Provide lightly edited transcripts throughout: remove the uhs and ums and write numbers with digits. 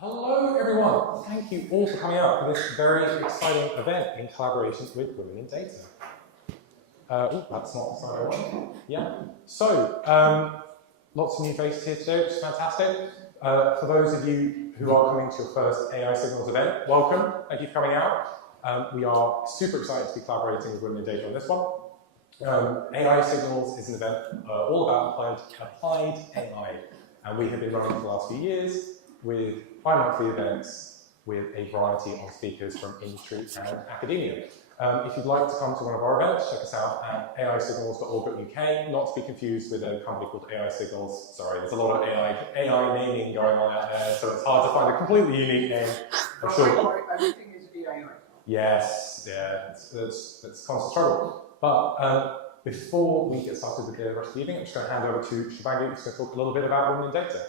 Hello everyone, thank you all for coming out for this very exciting event in collaboration with Women in Data. Oh, that's not the slide I want. Yeah, so lots of new faces here today, which is fantastic. For those of you who are coming to your first AI Signals event, welcome, thank you for coming out. We are super excited to be collaborating with Women in Data on this one. AI Signals is an event all about applied AI, and we have been running for the last few years with bi-monthly events with a variety of speakers from industry and academia. If you'd like to come to one of our events, check us out at aisignals.org.uk, not to be confused with a company called AI Signals. Sorry, there's a lot of AI naming going on out there, so it's hard to find a completely unique name. I'm sure. Everything is AI. Yes, yeah, it's constant struggle. But before we get started with the rest of the evening, I'm just going to hand over to Shivangi, who's going to talk a little bit about women in data.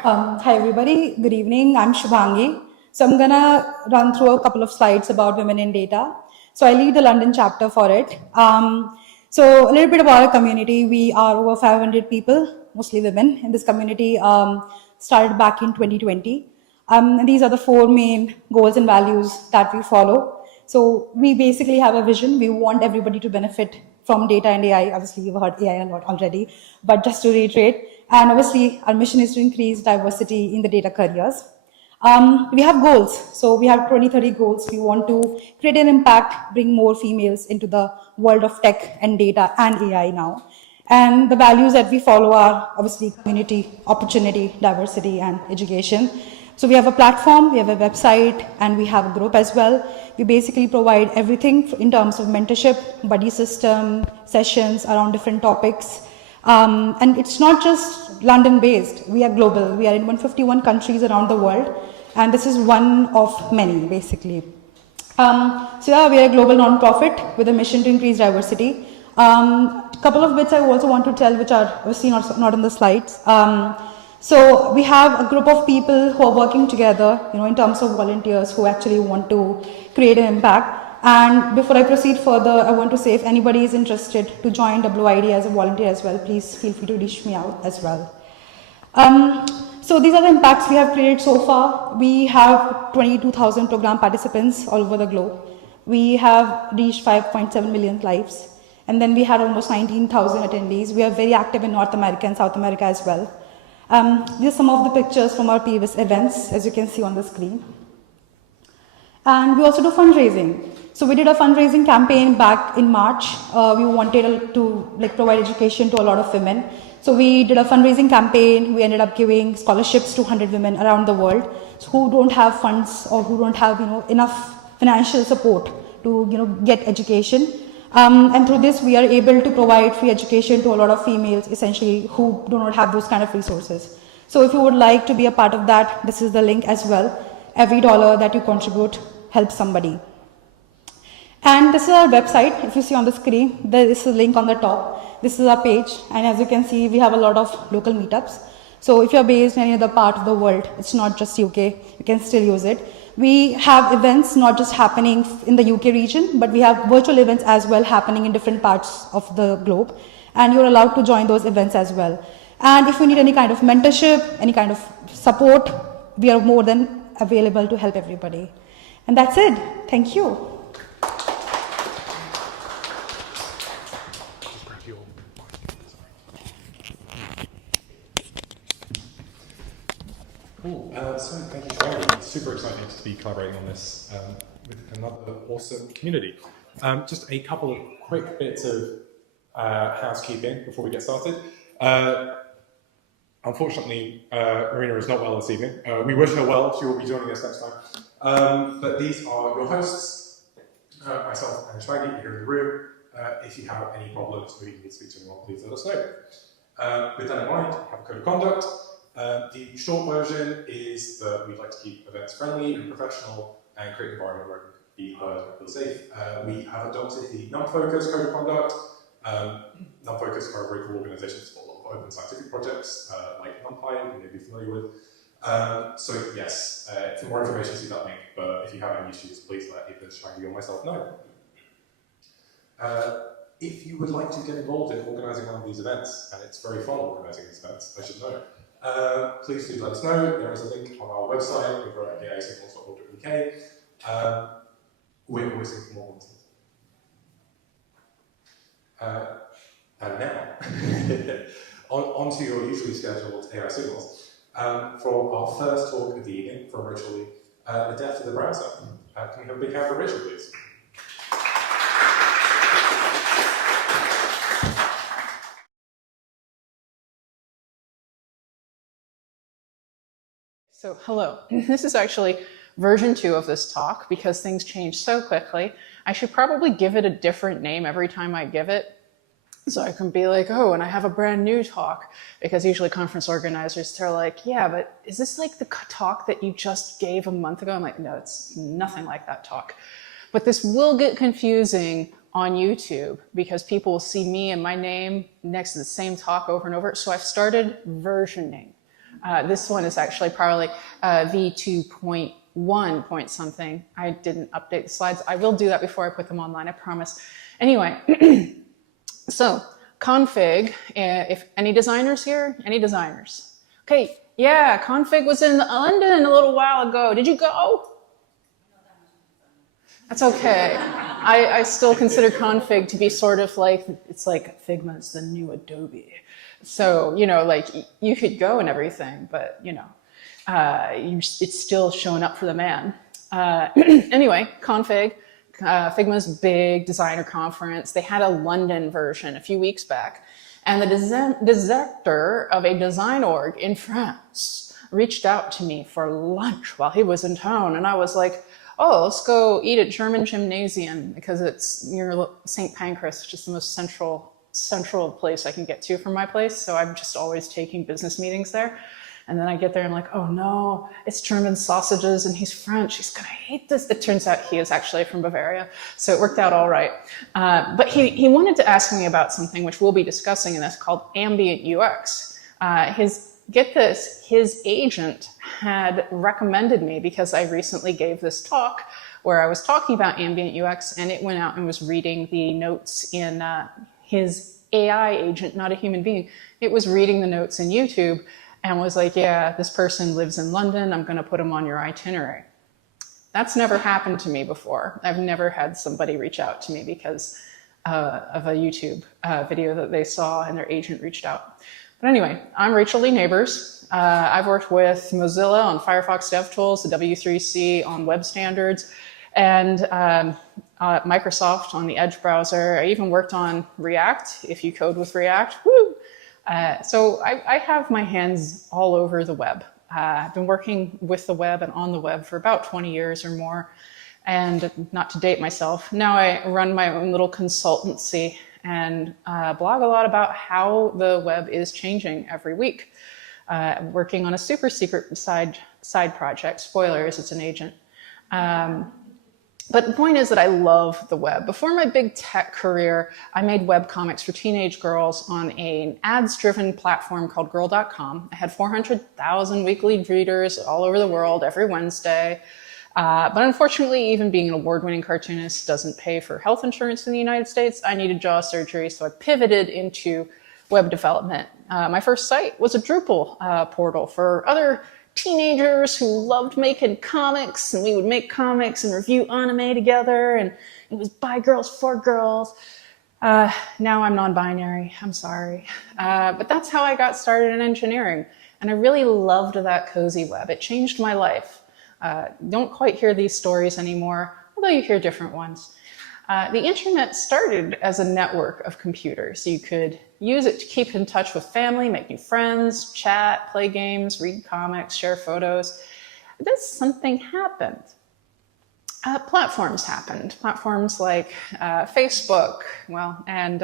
Hi everybody, good evening. I'm Shubhangi. So I'm gonna run through a couple of slides about women in data. So I lead the London chapter for it. So a little bit about our community. We are over 500 people, mostly women in this community, started back in 2020. And these are the 4 main goals and values that we follow. So we basically have a vision. We want everybody to benefit from data and AI. Obviously, you've heard AI a lot already, but just to reiterate, and obviously, our mission is to increase diversity in the data careers. We have goals. So we have 2030 goals. We want to create an impact, bring more females into the world of tech and data and AI now. And the values that we follow are obviously community, opportunity, diversity, and education. So we have a platform, we have a website, and we have a group as well. We basically provide everything in terms of mentorship, buddy system, sessions around different topics. And it's not just London-based. We are global. We are in 151 countries around the world, and this is one of many, basically. So yeah, we are a global non-profit with a mission to increase diversity. A couple of bits I also want to tell, which are obviously not on the slides. So we have a group of people who are working together, in terms of volunteers who actually want to create an impact. And before I proceed further, I want to say if anybody is interested to join WID as a volunteer as well, please feel free to reach me out as well. So these are the impacts we have created so far. We have 22,000 program participants all over the globe. We have reached 5.7 million lives. And then we had almost 19,000 attendees. We are very active in North America and South America as well. These are some of the pictures from our previous events, as you can see on the screen. And we also do fundraising. So we did a fundraising campaign back in March. We wanted to provide education to a lot of women. So we did a fundraising campaign. We ended up giving scholarships to 100 women around the world who don't have funds or who don't have enough financial support to get education. And through this, we are able to provide free education to a lot of females, essentially, who do not have those kind of resources. So if you would like to be a part of that, this is the link as well. Every dollar that you contribute helps somebody. And this is our website. If you see on the screen, there is a link on the top. This is our page. And as you can see, we have a lot of local meetups. So if you're based in any other part of the world, it's not just UK, you can still use it. We have events not just happening in the UK region, but we have virtual events as well happening in different parts of the globe. And you're allowed to join those events as well. And if you need any kind of mentorship, any kind of support, we are more than available to help everybody. And that's it. Thank you. Cool. So thank you, Shwari. Super exciting to be collaborating on this with another awesome community. Just a couple of quick bits of housekeeping before we get started. Unfortunately, Marina is not well this evening. We wish her well. She will be joining us next time. But these are your hosts, myself and Shwari here in the room. If you have any problems or you need to speak to anyone, please let us know. With that in mind, we have a code of conduct. The short version is that we'd like to keep events friendly and professional and create an environment where we can be heard and feel safe. We have adopted the non-focus code of conduct. Non-focus are a very cool organisation to support a lot of open scientific projects like NumPy, you may be familiar with. So yes, for more information, see that link. But if you have any issues, please let either Shwari or myself know. if you would like to get involved in organising one of these events, and it's very fun organising these events, I should know, please do let us know. There is a link on our website over at aisignals.org.uk. We're always looking for more content. And now, on to your usually scheduled AI signals. For our first talk of the evening from Rachel Lee, the death of the browser. Can we have a big hand for Rachel, please? So hello, this is actually version 2 of this talk because things change so quickly. I should probably give it a different name every time I give it. So I can be like, oh, and I have a brand new talk, because usually conference organizers, they're like, yeah, but is this like the talk that you just gave a month ago? I'm like, no, it's nothing like that talk. But this will get confusing on YouTube because people will see me and my name next to the same talk over and over. So I've started versioning. This one is actually probably V2.1 point something. I didn't update the slides. I will do that before I put them online, I promise. Anyway, so config, if any designers here? Any designers? Okay, yeah, config was in London a little while ago. Did you go? That's okay. I still consider config to be sort of like, it's like Figma's the new Adobe. So, you know, like you could go and everything, but you know, it's still showing up for the man. Anyway, config, Figma's big designer conference. They had a London version a few weeks back, and the director of a design org in France reached out to me for lunch while he was in town, and I was like, oh, let's go eat at German Gymnasium because it's near St. Pancras, which is the most central place I can get to from my place. So I'm just always taking business meetings there. And then I get there and I'm like, oh no, it's German sausages and he's French. He's gonna hate this. It turns out he is actually from Bavaria. So it worked out all right. But he wanted to ask me about something which we'll be discussing in this called ambient UX. Get this, his agent had recommended me because I recently gave this talk where I was talking about ambient UX, and it went out and was reading the notes in his AI agent, not a human being. It was reading the notes in YouTube and was like, yeah, this person lives in London. I'm going to put them on your itinerary. That's never happened to me before. I've never had somebody reach out to me because of a YouTube video that they saw and their agent reached out. But anyway, I'm Rachel Lee Nabors. I've worked with Mozilla on Firefox DevTools, the W3C on web standards, and Microsoft on the Edge browser. I even worked on React, if you code with React, woo! So I have my hands all over the web. I've been working with the web and on the web for about 20 years or more. And not to date myself, now I run my own little consultancy and blog a lot about how the web is changing every week. Working on a super secret side project. Spoilers, it's an agent. But the point is that I love the web. Before my big tech career, I made webcomics for teenage girls on an ads-driven platform called girl.com. I had 400,000 weekly readers all over the world every Wednesday. But unfortunately, even being an award-winning cartoonist doesn't pay for health insurance in the United States. I needed jaw surgery, so I pivoted into web development. My first site was a Drupal portal for other teenagers who loved making comics, and we would make comics and review anime together, and it was by girls for girls. Now I'm non-binary, I'm sorry. But that's how I got started in engineering, and I really loved that cozy web. It changed my life. Don't quite hear these stories anymore, although you hear different ones. The internet started as a network of computers. You could use it to keep in touch with family, make new friends, chat, play games, read comics, share photos. But then something happened. Platforms happened. Platforms like Facebook, and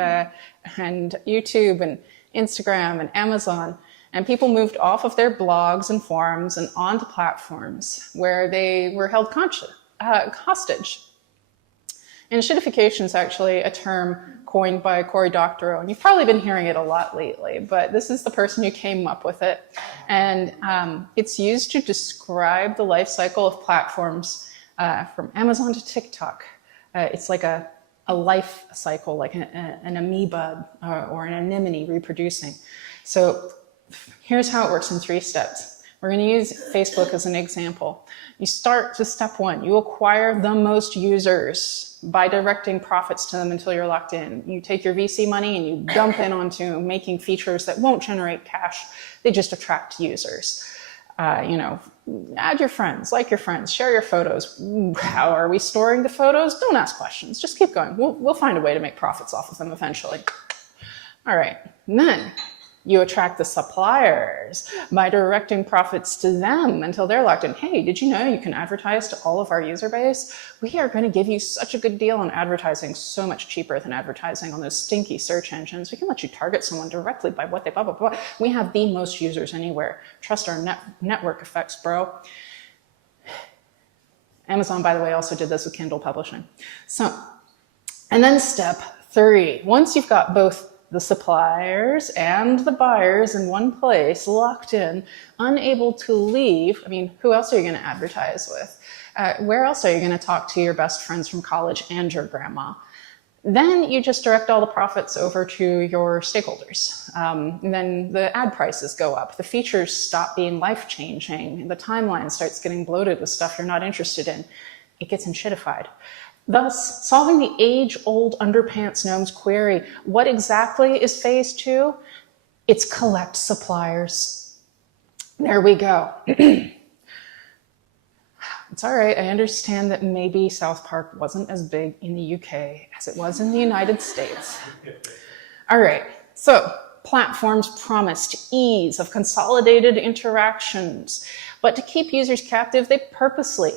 YouTube and Instagram and Amazon. And people moved off of their blogs and forums and onto platforms where they were held hostage. And shittification is actually a term coined by Cory Doctorow, and you've probably been hearing it a lot lately, but this is the person who came up with it. And it's used to describe the life cycle of platforms from Amazon to TikTok. It's like a a life cycle, like an amoeba or an anemone reproducing. So here's how it works in 3 steps. We're going to use Facebook as an example. You start with step 1. You acquire the most users by directing profits to them until you're locked in. You take your VC money and you dump in onto making features that won't generate cash. They just attract users. Add your friends, like your friends, share your photos. How are we storing the photos? Don't ask questions. Just keep going. We'll find a way to make profits off of them eventually. All right. And then you attract the suppliers by directing profits to them until they're locked in. Hey, did you know you can advertise to all of our user base? We are going to give you such a good deal on advertising, so much cheaper than advertising on those stinky search engines. We can let you target someone directly by what they blah, blah, blah. We have the most users anywhere. Trust our network effects, bro. Amazon, by the way, also did this with Kindle publishing. So, and then step 3, once you've got both the suppliers and the buyers in one place, locked in, unable to leave. I mean, who else are you going to advertise with? Where else are you going to talk to your best friends from college and your grandma? Then you just direct all the profits over to your stakeholders. And then the ad prices go up. The features stop being life-changing. The timeline starts getting bloated with stuff you're not interested in. It gets enshittified. Thus, solving the age-old underpants gnomes query. What exactly is phase 2? It's collect suppliers. There we go. It's all right. I understand that maybe South Park wasn't as big in the UK as it was in the United States. All right. So platforms promised ease of consolidated interactions, but to keep users captive, they purposely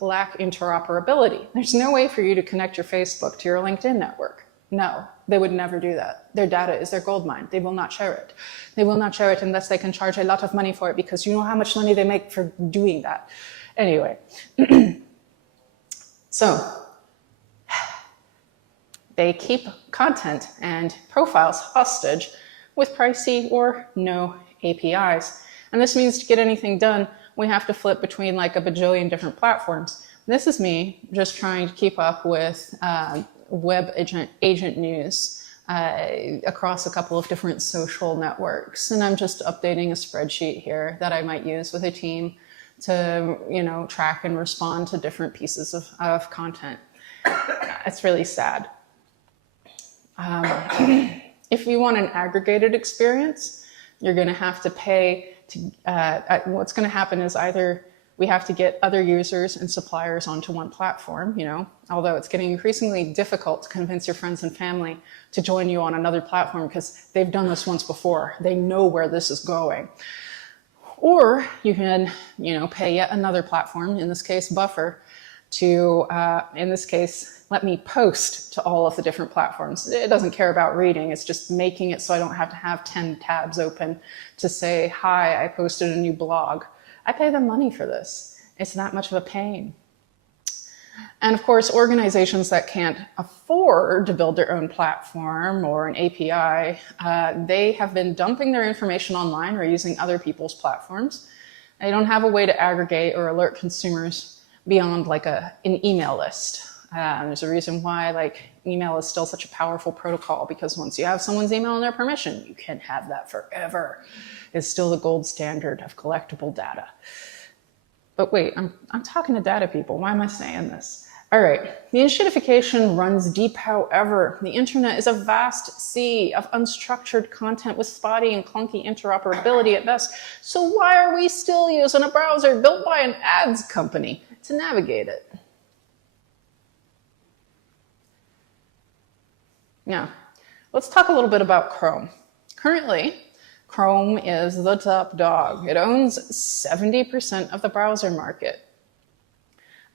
lack interoperability. There's no way for you to connect your Facebook to your LinkedIn network. No, they would never do that. Their data is their gold mine. They will not share it. They will not share it unless they can charge a lot of money for it, because you know how much money they make for doing that. Anyway, so they keep content and profiles hostage with pricey or no APIs. And this means to get anything done, we have to flip between like a bajillion different platforms. This is me just trying to keep up with web agent news across a couple of different social networks. And I'm just updating a spreadsheet here that I might use with a team to, track and respond to different pieces of content. It's really sad. If you want an aggregated experience, you're going to have to pay what's going to happen is either we have to get other users and suppliers onto one platform, although it's getting increasingly difficult to convince your friends and family to join you on another platform because they've done this once before. They know where this is going. Or you can, pay yet another platform, in this case, Buffer, to, in this case, let me post to all of the different platforms. It doesn't care about reading. It's just making it so I don't have to have 10 tabs open to say, hi, I posted a new blog. I pay them money for this. It's not much of a pain. And of course, organizations that can't afford to build their own platform or an API, they have been dumping their information online or using other people's platforms. They don't have a way to aggregate or alert consumers beyond like an email list. There's a reason why email is still such a powerful protocol, because once you have someone's email and their permission, you can have that forever. It's still the gold standard of collectible data. But wait, I'm talking to data people. Why am I saying this? All right, the enshittification runs deep, however. The internet is a vast sea of unstructured content with spotty and clunky interoperability at best. So why are we still using a browser built by an ads company to navigate it? Now, let's talk a little bit about Chrome. Currently, Chrome is the top dog. It owns 70% of the browser market.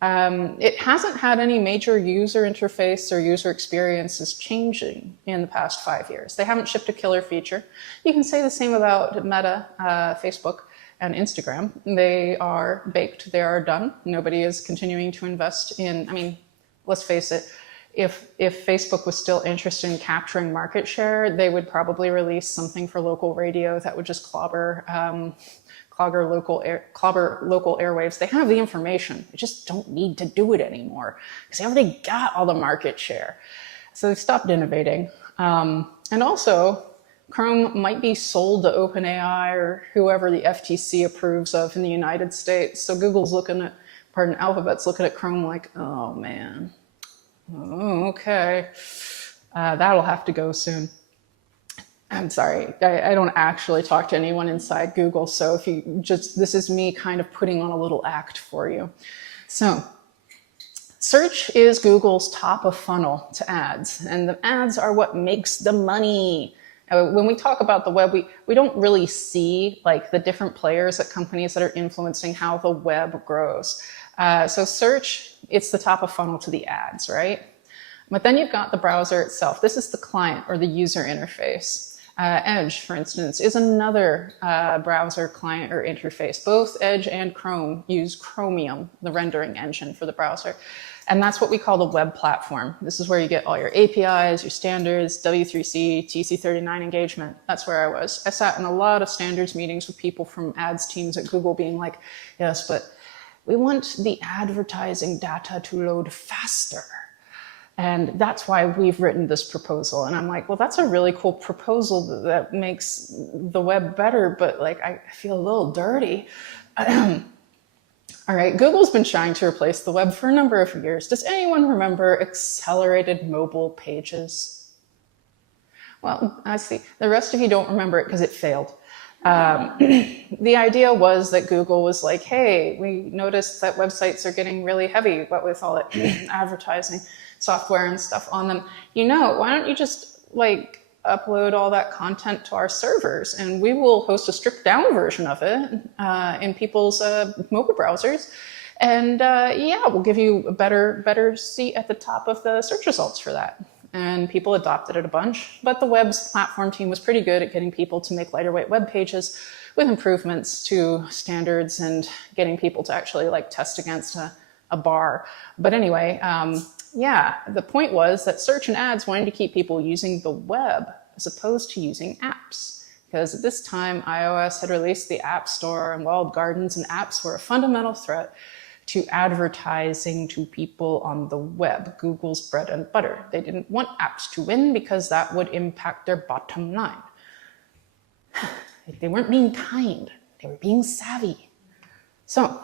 It hasn't had any major user interface or user experiences changing in the past 5 years. They haven't shipped a killer feature. You can say the same about Meta, Facebook, and Instagram. They are baked, they are done. Nobody is continuing to invest in, let's face it, if Facebook was still interested in capturing market share, they would probably release something for local radio that would just clobber clobber local airwaves. They have the information. They just don't need to do it anymore because they already got all the market share. So they've stopped innovating. And also, Chrome might be sold to OpenAI or whoever the FTC approves of in the United States. So Google's Alphabet's looking at Chrome like, oh man, oh, okay, that'll have to go soon. I'm sorry, I don't actually talk to anyone inside Google, so if you just, this is me kind of putting on a little act for you. So, search is Google's top of funnel to ads, and the ads are what makes the money. When we talk about the web, we don't really see like the different players at companies that are influencing how the web grows. So search, it's the top of funnel to the ads, right? But then you've got the browser itself. This is the client or the user interface. Edge, for instance, is another browser client or interface. Both Edge and Chrome use Chromium, the rendering engine for the browser. And that's what we call the web platform. This is where you get all your APIs, your standards, W3C, TC39 engagement. That's where I was. I sat in a lot of standards meetings with people from ads teams at Google being like, yes, but we want the advertising data to load faster. And that's why we've written this proposal. And I'm like, well, that's a really cool proposal that makes the web better, but like, I feel a little dirty. All right, Google's been trying to replace the web for a number of years. Does anyone remember accelerated mobile pages? Well, I see. The rest of you don't remember it because it failed. The idea was that Google was like, hey, we noticed that websites are getting really heavy, what with all that advertising software and stuff on them. You know, why don't you just like upload all that content to our servers and we will host a stripped down version of it in people's mobile browsers. And yeah, we'll give you a better seat at the top of the search results for that. And people adopted it a bunch, but the web's platform team was pretty good at getting people to make lighter weight web pages with improvements to standards and getting people to actually like test against a bar. But anyway, yeah, the point was that search and ads wanted to keep people using the web as opposed to using apps. Because at this time, iOS had released the App Store and walled gardens, and apps were a fundamental threat to advertising to people on the web, Google's bread and butter. They didn't want apps to win because that would impact their bottom line. They weren't being kind, they were being savvy. So,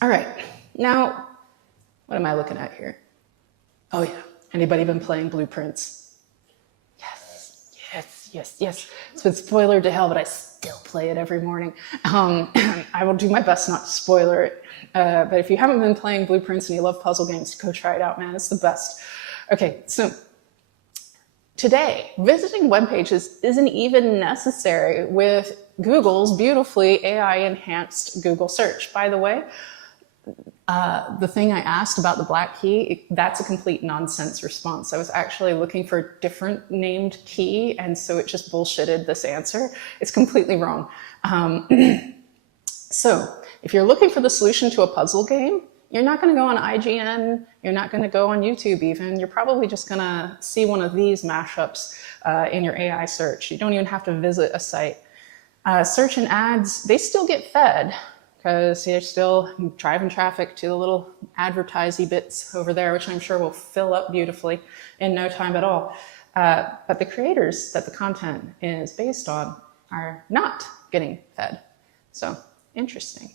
all right, now, what am I looking at here? Oh yeah, anybody been playing Blueprints? Yes. It's been spoilered to hell, but I still play it every morning. I will do my best not to spoiler it. But if you haven't been playing Blueprints and you love puzzle games, go try it out, man. It's the best. Okay, so today, visiting web pages isn't even necessary with Google's beautifully AI-enhanced Google search. By the way, the thing I asked about the black key, that's a complete nonsense response. I was actually looking for a different named key, and so it just bullshitted this answer. It's completely wrong. So if you're looking for the solution to a puzzle game, you're not going to go on IGN, you're not going to go on YouTube even, you're probably just going to see one of these mashups in your AI search. You don't even have to visit a site. Search and ads, they still get fed, because you're still driving traffic to the little advertisey bits over there, which I'm sure will fill up beautifully in no time at all. But the creators that the content is based on are not getting fed. So, interesting.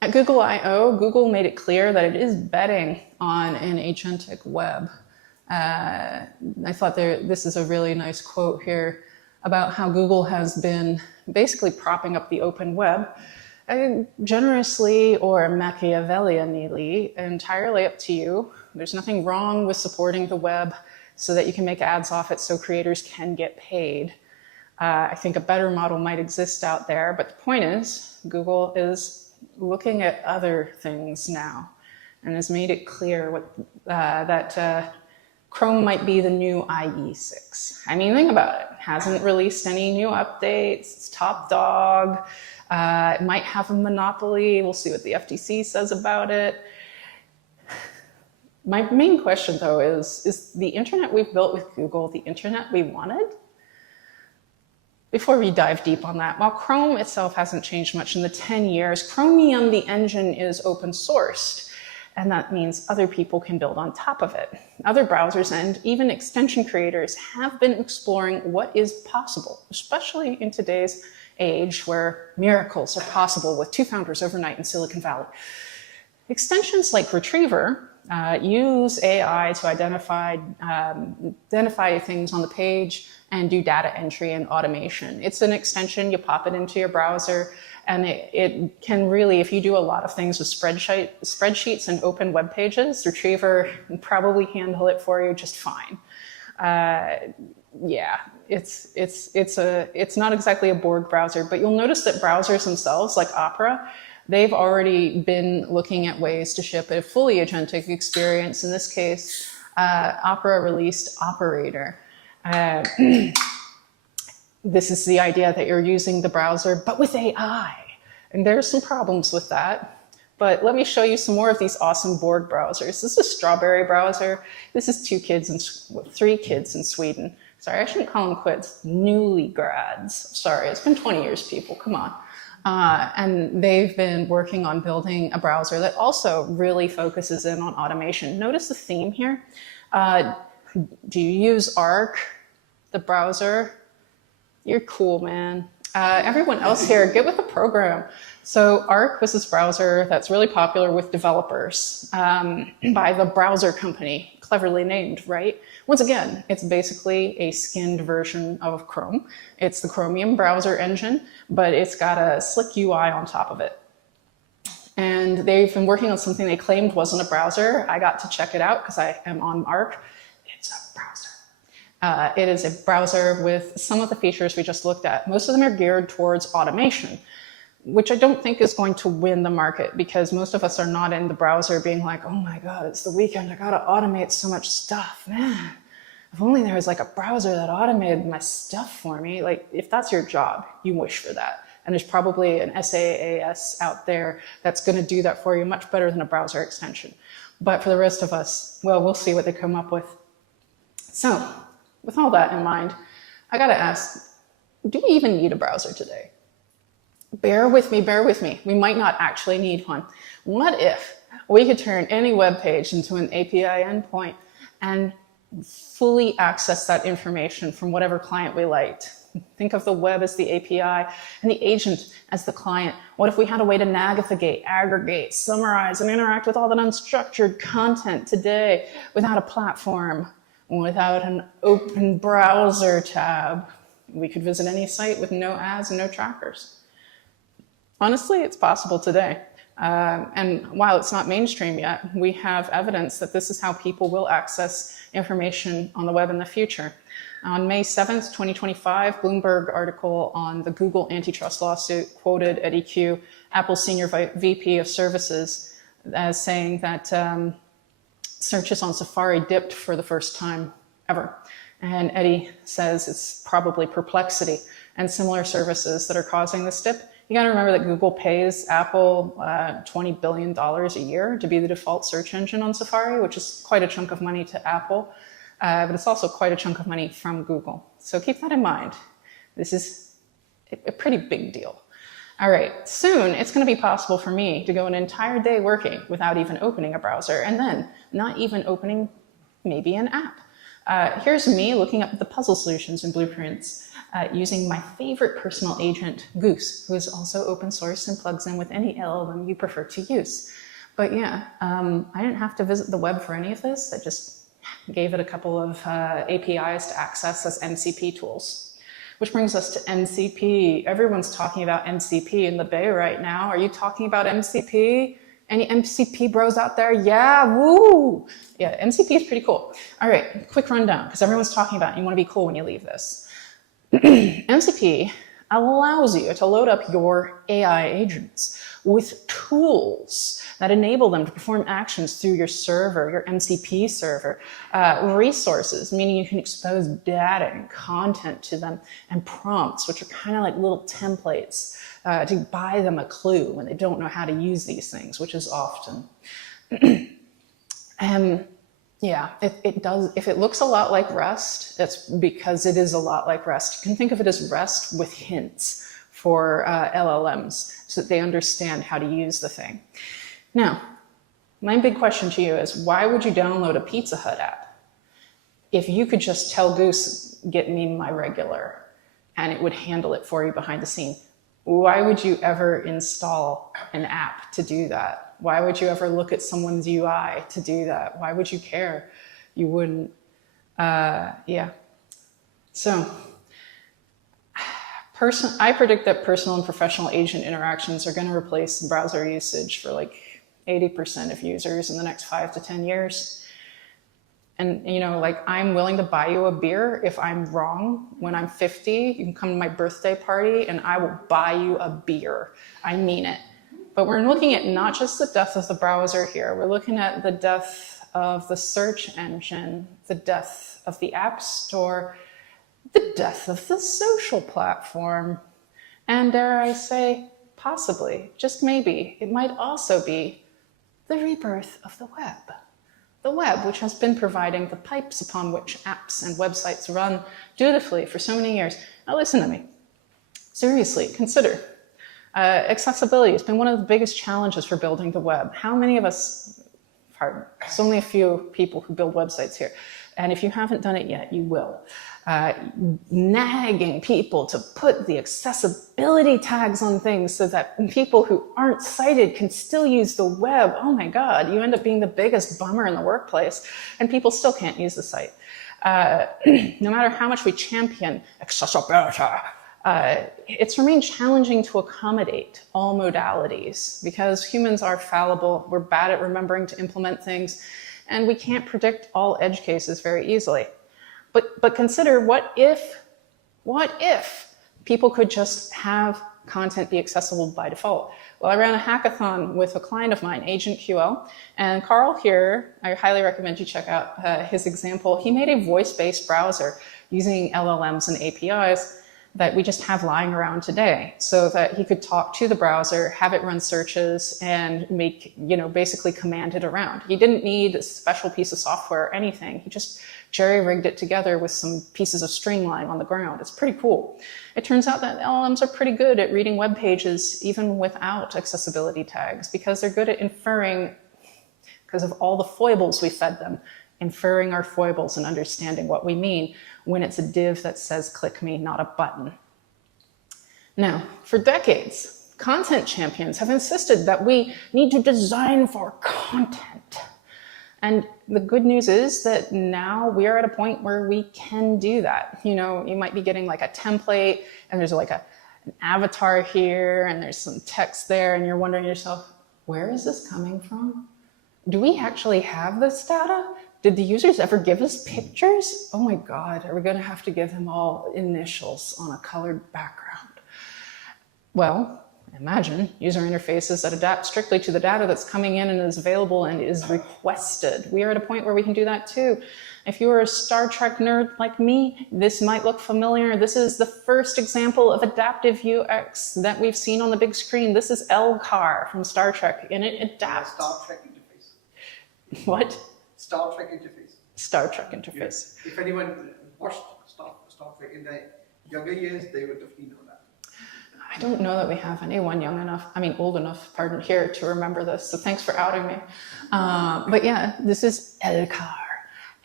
At Google I/O, Google made it clear that it is betting on an agentic web. I thought this is a really nice quote here about how Google has been basically propping up the open web, generously or Machiavellianly, entirely up to you. There's nothing wrong with supporting the web so that you can make ads off it so creators can get paid. I think a better model might exist out there, but the point is, Google is looking at other things now and has made it clear that Chrome might be the new IE6. I mean, think about it. Hasn't released any new updates. It's top dog. It might have a monopoly. We'll see what the FTC says about it. My main question, though, is the internet we've built with Google the internet we wanted? before we dive deep on that, while Chrome itself hasn't changed much in the 10 years, Chromium, the engine, is open sourced. And that means other people can build on top of it. Other browsers and even extension creators have been exploring what is possible, especially in today's age where miracles are possible with 2 founders overnight in Silicon Valley. Extensions like Retriever use AI to identify things on the page and do data entry and automation. It's an extension, you pop it into your browser, and it can really, if you do a lot of things with spreadsheets and open web pages, Retriever can probably handle it for you just fine. Yeah, it's not exactly a Borg browser, but you'll notice that browsers themselves, like Opera, they've already been looking at ways to ship a fully agentic experience. In this case, Opera released Operator. This is the idea that you're using the browser, but with AI. And there's some problems with that. But let me show you some more of these awesome Borg browsers. This is Strawberry browser. This is 3 kids in Sweden. Sorry, I shouldn't call them kids, newly grads. Sorry, it's been 20 years, people, come on. And they've been working on building a browser that also really focuses in on automation. Notice the theme here. Do you use Arc, the browser? You're cool, man. Everyone else here, get with the program. So Arc was this browser that's really popular with developers by the browser company, cleverly named, right? Once again, it's basically a skinned version of Chrome. It's the Chromium browser engine, but it's got a slick UI on top of it. And they've been working on something they claimed wasn't a browser. I got to check it out because I am on Arc. It's a browser. It is a browser with some of the features we just looked at. Most of them are geared towards automation, which I don't think is going to win the market because most of us are not in the browser being like, oh my God, it's the weekend, I gotta automate so much stuff, man. If only there was like a browser that automated my stuff for me. Like if that's your job, you wish for that. And there's probably an SaaS out there that's gonna do that for you much better than a browser extension. But for the rest of us, well, we'll see what they come up with. So with all that in mind, I gotta ask, do we even need a browser today? Bear with me. We might not actually need one. What if we could turn any web page into an API endpoint and fully access that information from whatever client we liked? Think of the web as the API and the agent as the client. What if we had a way to navigate, aggregate, summarize, and interact with all that unstructured content today without a platform, without an open browser tab? We could visit any site with no ads and no trackers. Honestly, it's possible today. And while it's not mainstream yet, we have evidence that this is how people will access information on the web in the future. On May 7th, 2025, Bloomberg article on the Google antitrust lawsuit quoted Eddie Q, Apple's senior VP of services, as saying that searches on Safari dipped for the first time ever. And Eddie says it's probably Perplexity and similar services that are causing this dip. You gotta remember that Google pays Apple $20 billion a year to be the default search engine on Safari, which is quite a chunk of money to Apple, but it's also quite a chunk of money from Google. So keep that in mind. This is a pretty big deal. All right, soon it's gonna be possible for me to go an entire day working without even opening a browser and then not even opening maybe an app. Here's me looking up the puzzle solutions and blueprints using my favorite personal agent, Goose, who is also open source and plugs in with any LLM you prefer to use. But yeah, I didn't have to visit the web for any of this. I just gave it a couple of APIs to access as MCP tools. Which brings us to MCP. Everyone's talking about MCP in the Bay right now. Are you talking about MCP? Any MCP bros out there? Yeah, woo! Yeah, MCP is pretty cool. All right, quick rundown, because everyone's talking about it. You want to be cool when you leave this. MCP allows you to load up your AI agents with tools that enable them to perform actions through your server, your MCP server, resources, meaning you can expose data and content to them, and prompts, which are kind of like little templates to buy them a clue when they don't know how to use these things, which is often. Yeah, it does. If it looks a lot like Rust, that's because it is a lot like Rust. You can think of it as Rust with hints for LLMs so that they understand how to use the thing. Now, my big question to you is, why would you download a Pizza Hut app if you could just tell Goose, get me my regular, and it would handle it for you behind the scene? Why would you ever install an app to do that? Why would you ever look at someone's UI to do that? Why would you care? You wouldn't. Yeah. So I predict that personal and professional agent interactions are going to replace browser usage for like 80% of users in the next 5 to 10 years. And, you know, like, I'm willing to buy you a beer if I'm wrong. When I'm 50, you can come to my birthday party and I will buy you a beer. I mean it. But we're looking at not just the death of the browser here. We're looking at the death of the search engine, the death of the App Store, the death of the social platform. And dare I say, possibly, just maybe, it might also be the rebirth of the web. The web, which has been providing the pipes upon which apps and websites run dutifully for so many years. Now listen to me. Seriously, consider. Accessibility has been one of the biggest challenges for building the web. How many of us, pardon, there's only a few people who build websites here. And if you haven't done it yet, you will. Nagging people to put the accessibility tags on things so that people who aren't sighted can still use the web. Oh my God, you end up being the biggest bummer in the workplace, and people still can't use the site. No matter how much we champion accessibility, it's remained challenging to accommodate all modalities because humans are fallible, we're bad at remembering to implement things, and we can't predict all edge cases very easily. But consider, what if people could just have content be accessible by default? Well, I ran a hackathon with a client of mine, AgentQL, and Carl here, I highly recommend you check out his example. He made a voice-based browser using LLMs and APIs that we just have lying around today, so that he could talk to the browser, have it run searches, and make, you know, basically command it around. He didn't need a special piece of software or anything. He just jerry-rigged it together with some pieces of string lying on the ground. It's pretty cool. It turns out that LLMs are pretty good at reading web pages even without accessibility tags, because they're good at inferring, because of all the foibles we fed them, inferring our foibles and understanding what we mean when it's a div that says click me, not a button. Now, for decades, content champions have insisted that we need to design for content. And the good news is that now we are at a point where we can do that. You know, you might be getting like a template and there's like an avatar here and there's some text there, and you're wondering to yourself, where is this coming from? Do we actually have this data? Did the users ever give us pictures? Oh my God, are we going to have to give them all initials on a colored background? Well, imagine user interfaces that adapt strictly to the data that's coming in and is available and is requested. We are at a point where we can do that too. If you are a Star Trek nerd like me, this might look familiar. This is the first example of adaptive UX that we've seen on the big screen. This is Elcar from Star Trek, and it adapts. Star Trek interface. What? Star Trek interface. Star Trek interface. Yeah. If anyone watched Star Trek in their younger years, they would definitely know that. I don't know that we have anyone old enough, pardon, here to remember this, so thanks for outing me. But yeah, this is Elcar,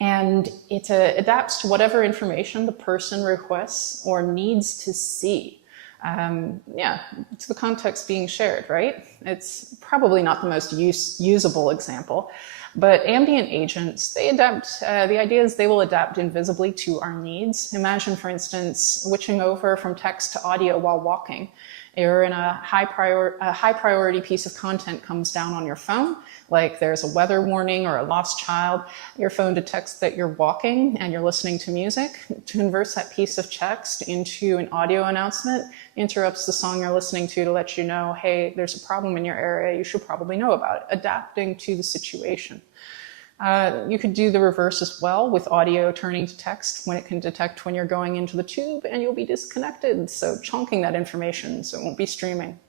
and it adapts to whatever information the person requests or needs to see. Yeah, it's the context being shared, right? It's probably not the most usable example, but ambient agents, they adapt, the idea is they will adapt invisibly to our needs. Imagine, for instance, switching over from text to audio while walking. You're in a high priority piece of content comes down on your phone, like there's a weather warning or a lost child. Your phone detects that you're walking and you're listening to music, converts that piece of text into an audio announcement, interrupts the song you're listening to let you know, hey, there's a problem in your area, you should probably know about it, adapting to the situation. You could do the reverse as well, with audio turning to text when it can detect when you're going into the tube and you'll be disconnected, so chunking that information so it won't be streaming.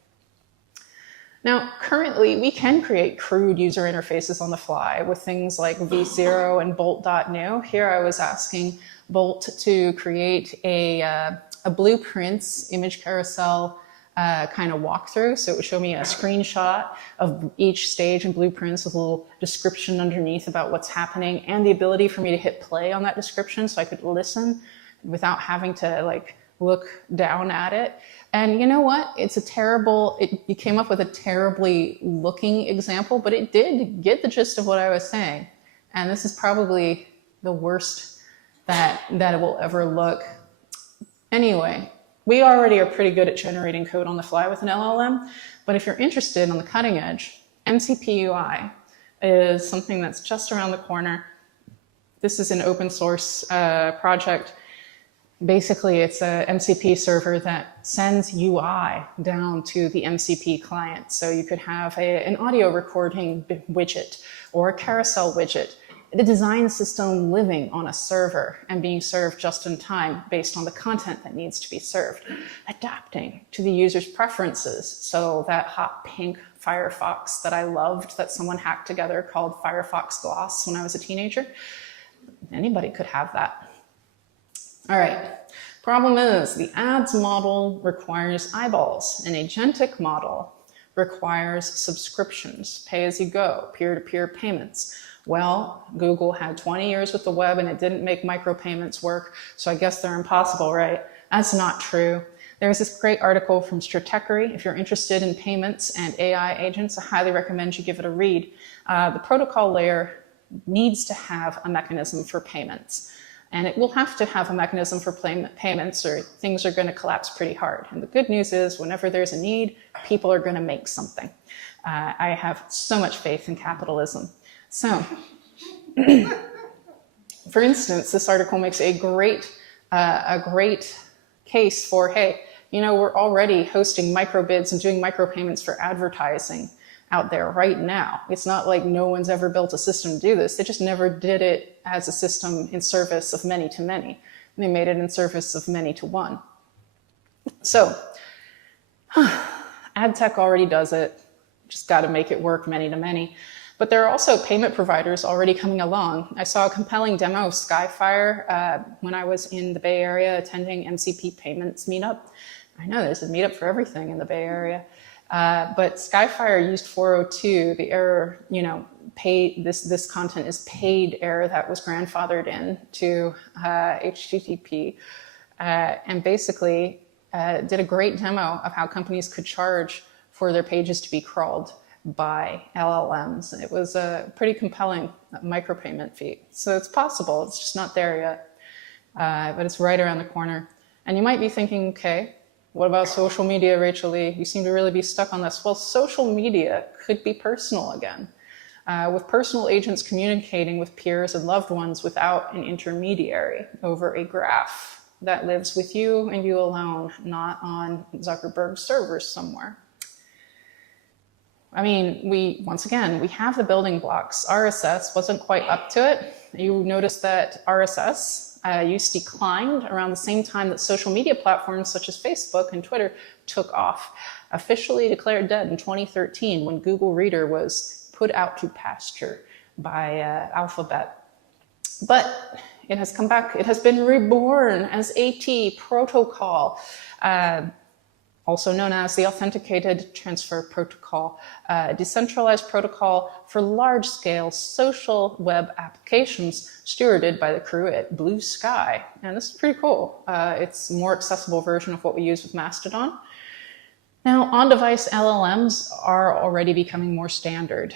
Now, currently, we can create crude user interfaces on the fly with things like v0 and bolt.new. Here I was asking Bolt to create a blueprints image carousel kind of walkthrough. So it would show me a screenshot of each stage in blueprints with a little description underneath about what's happening and the ability for me to hit play on that description so I could listen without having to like look down at it. And you know what? You came up with a terribly looking example, but it did get the gist of what I was saying. And this is probably the worst that it will ever look. Anyway, we already are pretty good at generating code on the fly with an LLM, but if you're interested on the cutting edge, MCP UI is something that's just around the corner. This is an open source project. Basically, it's a MCP server that sends UI down to the MCP client. So you could have an audio recording widget or a carousel widget, the design system living on a server and being served just in time based on the content that needs to be served, adapting to the user's preferences. So that hot pink Firefox that I loved that someone hacked together called Firefox Gloss when I was a teenager, anybody could have that. All right, problem is the ads model requires eyeballs. An agentic model requires subscriptions, pay as you go, peer-to-peer payments. Well, Google had 20 years with the web and it didn't make micropayments work, so I guess they're impossible, right? That's not true. There's this great article from Stratechery. If you're interested in payments and AI agents, I highly recommend you give it a read. The protocol layer needs to have a mechanism for payments. And it will have to have a mechanism for payments or things are going to collapse pretty hard. And the good news is whenever there's a need, people are going to make something. I have so much faith in capitalism. So, for instance, this article makes a great case for, hey, you know, we're already hosting microbids and doing micropayments for advertising out there right now. It's not like no one's ever built a system to do this. They just never did it as a system in service of many to many. They made it in service of many to one. So, ad tech already does it. Just got to make it work many to many. But there are also payment providers already coming along. I saw a compelling demo of Skyfire when I was in the Bay Area attending MCP Payments meetup. I know there's a meetup for everything in the Bay Area. But Skyfire used 402, the error, you know, this content is paid error that was grandfathered in to HTTP, and basically did a great demo of how companies could charge for their pages to be crawled by LLMs. It was a pretty compelling micropayment fee. So it's possible, it's just not there yet, but it's right around the corner. And you might be thinking, okay, what about social media, Rachel Lee? You seem to really be stuck on this. Well, social media could be personal again, with personal agents communicating with peers and loved ones without an intermediary over a graph that lives with you and you alone, not on Zuckerberg's servers somewhere. I mean, once again, we have the building blocks. RSS wasn't quite up to it. You notice that RSS use declined around the same time that social media platforms such as Facebook and Twitter took off. Officially declared dead in 2013 when Google Reader was put out to pasture by Alphabet. But it has come back. It has been reborn as AT protocol, also known as the Authenticated Transfer Protocol, a decentralized protocol for large-scale social web applications stewarded by the crew at Blue Sky. And this is pretty cool. It's a more accessible version of what we use with Mastodon. Now, on-device LLMs are already becoming more standard.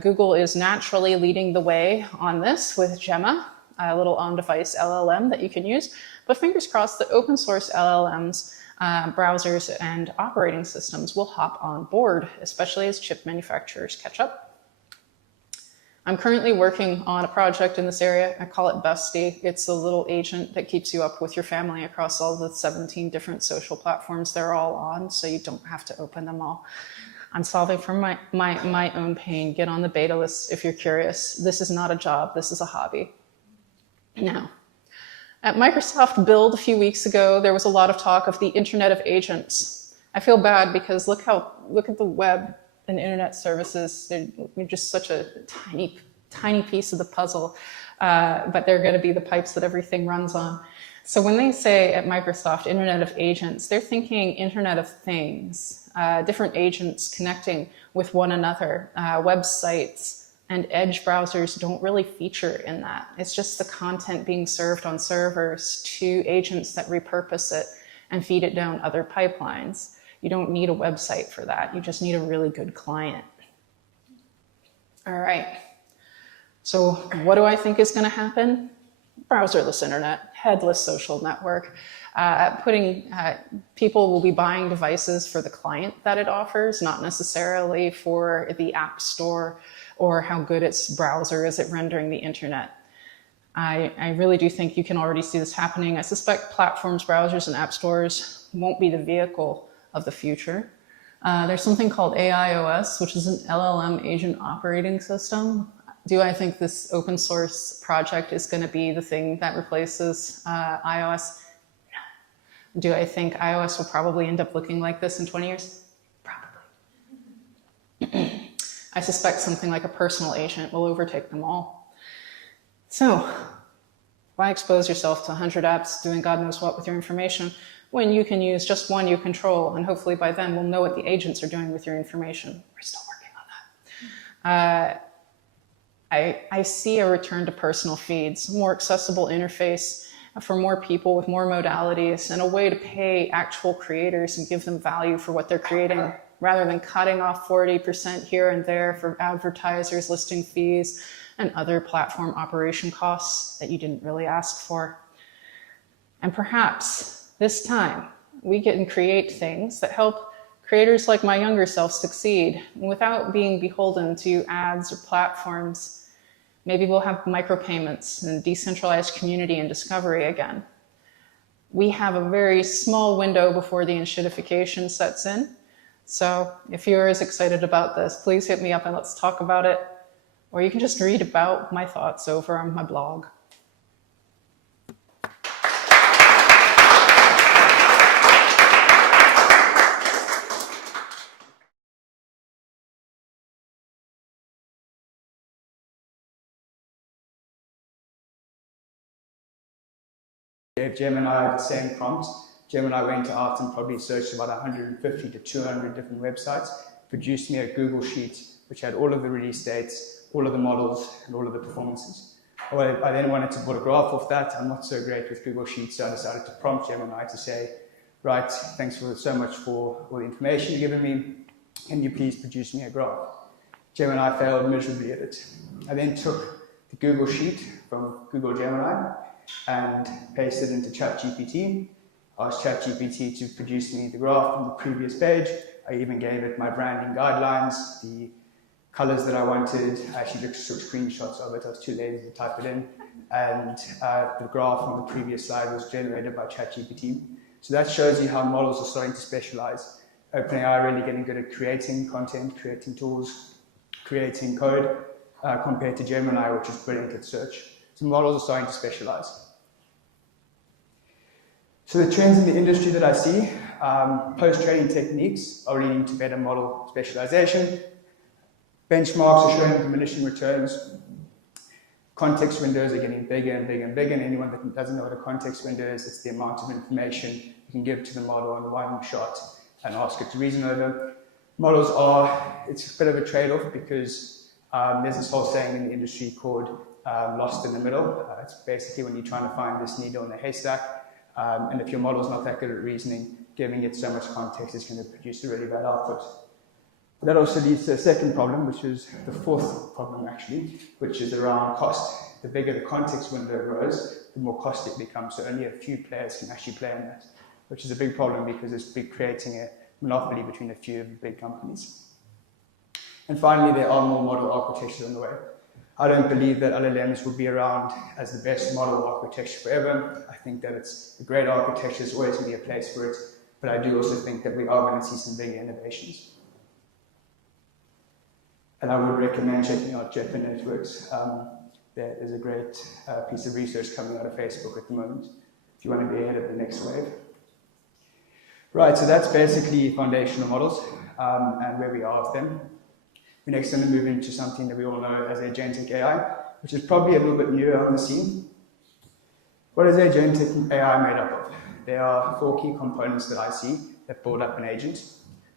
Google is naturally leading the way on this with Gemma, a little on-device LLM that you can use. But fingers crossed that open source LLMs, browsers and operating systems will hop on board, especially as chip manufacturers catch up. I'm currently working on a project in this area. I call it Bestie. It's a little agent that keeps you up with your family across all the 17 different social platforms they're all on, so you don't have to open them all. I'm solving for my own pain. Get on the beta list if you're curious. This is not a job. This is a hobby. Now, at Microsoft Build a few weeks ago, there was a lot of talk of the Internet of Agents. I feel bad because look at the web and internet services, they're just such a tiny piece of the puzzle, but they're going to be the pipes that everything runs on. So when they say at Microsoft, Internet of Agents, they're thinking Internet of Things, different agents connecting with one another. Websites and Edge browsers don't really feature in that. It's just the content being served on servers to agents that repurpose it and feed it down other pipelines. You don't need a website for that. You just need a really good client. All right. So what do I think is going to happen? Browserless internet, headless social network. People will be buying devices for the client that it offers, not necessarily for the app store or how good its browser is at rendering the internet. I really do think you can already see this happening. I suspect platforms, browsers, and app stores won't be the vehicle of the future. There's something called AIOS, which is an LLM agent operating system. Do I think this open source project is going to be the thing that replaces iOS? No. Do I think iOS will probably end up looking like this in 20 years? Probably. I suspect something like a personal agent will overtake them all. So, why expose yourself to 100 apps doing God knows what with your information when you can use just one you control, and hopefully by then we'll know what the agents are doing with your information. We're still working on that. I see a return to personal feeds, a more accessible interface for more people with more modalities, and a way to pay actual creators and give them value for what they're creating, rather than cutting off 40% here and there for advertisers, listing fees, and other platform operation costs that you didn't really ask for. And perhaps this time we can create things that help creators like my younger self succeed without being beholden to ads or platforms. Maybe we'll have micropayments and decentralized community and discovery again. We have a very small window before the enshittification sets in. So if you're as excited about this, please hit me up and let's talk about it. Or you can just read about my thoughts over on my blog. Gave Gemini the same prompts. Gemini went out and probably searched about 150 to 200 different websites, produced me a Google Sheet which had all of the release dates, all of the models, and all of the performances. I then wanted to put a graph off that. I'm not so great with Google Sheets, so I decided to prompt Gemini to say, right, thanks so much for all the information you've given me. Can you please produce me a graph? Gemini failed miserably at it. I then took the Google Sheet from Google Gemini and pasted it into ChatGPT. Asked ChatGPT to produce me the graph from the previous page. I even gave it my branding guidelines, the colors that I wanted. I actually took screenshots of it. I was too lazy to type it in. And the graph on the previous slide was generated by ChatGPT. So that shows you how models are starting to specialize. OpenAI are really getting good at creating content, creating tools, creating code, compared to Gemini, which is brilliant at search. So models are starting to specialize. So the trends in the industry that I see, post-training techniques are leading to better model specialization. Benchmarks are showing diminishing returns. Context windows are getting bigger and bigger and bigger, and anyone that doesn't know what a context window is, it's the amount of information you can give to the model in one shot and ask it to reason over. Models are, it's a bit of a trade-off because there's this whole saying in the industry called lost in the middle. It's basically when you're trying to find this needle in the haystack, and if your model's not that good at reasoning, giving it so much context is going to produce a really bad output. That also leads to a second problem, which is the fourth problem actually, which is around cost. The bigger the context window grows, the more costly it becomes, so only a few players can actually play in that, which is a big problem because it's creating a monopoly between a few of the big companies. And finally, there are more model architectures on the way. I don't believe that LLMs will be around as the best model architecture forever. I think that it's a great architecture, there's always going to be a place for it, but I do also think that we are going to see some big innovations. And I would recommend checking out Jet Networks. There is a great piece of research coming out of Facebook at the moment, if you want to be ahead of the next wave. Right, so that's basically foundational models and where we are with them. We're next going to move into something that we all know as Agentic AI, which is probably a little bit newer on the scene. What is Agentic AI made up of? There are 4 key components that I see that build up an agent.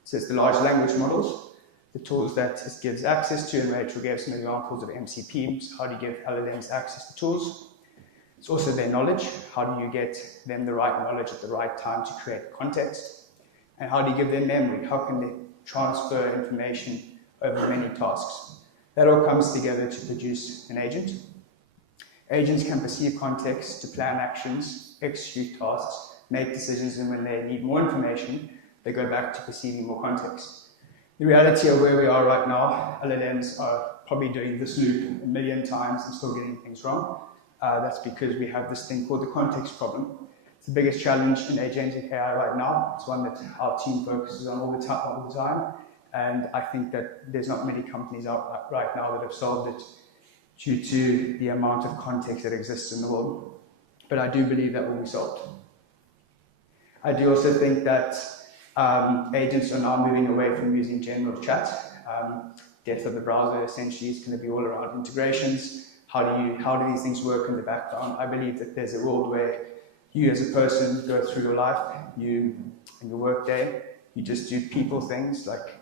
So it's the large language models, the tools that it gives access to, and Rachel gave some examples of MCPs, how do you give LLMs access to tools. It's also their knowledge, how do you get them the right knowledge at the right time to create context, and how do you give them memory, how can they transfer information over many tasks. That all comes together to produce an agent. Agents can perceive context to plan actions, execute tasks, make decisions, and when they need more information, they go back to perceiving more context. The reality of where we are right now, LLMs are probably doing this loop a million times and still getting things wrong. That's because we have this thing called the context problem. It's the biggest challenge in Agentic AI right now. It's one that our team focuses on all the time. And I think that there's not many companies out right now that have solved it due to the amount of context that exists in the world. But I do believe that will be solved. I do also think that agents are now moving away from using general chat. Depth of the browser essentially is going to be all around integrations. How do these things work in the background? I believe that there's a world where you as a person go through your life, in your work day, you just do people things like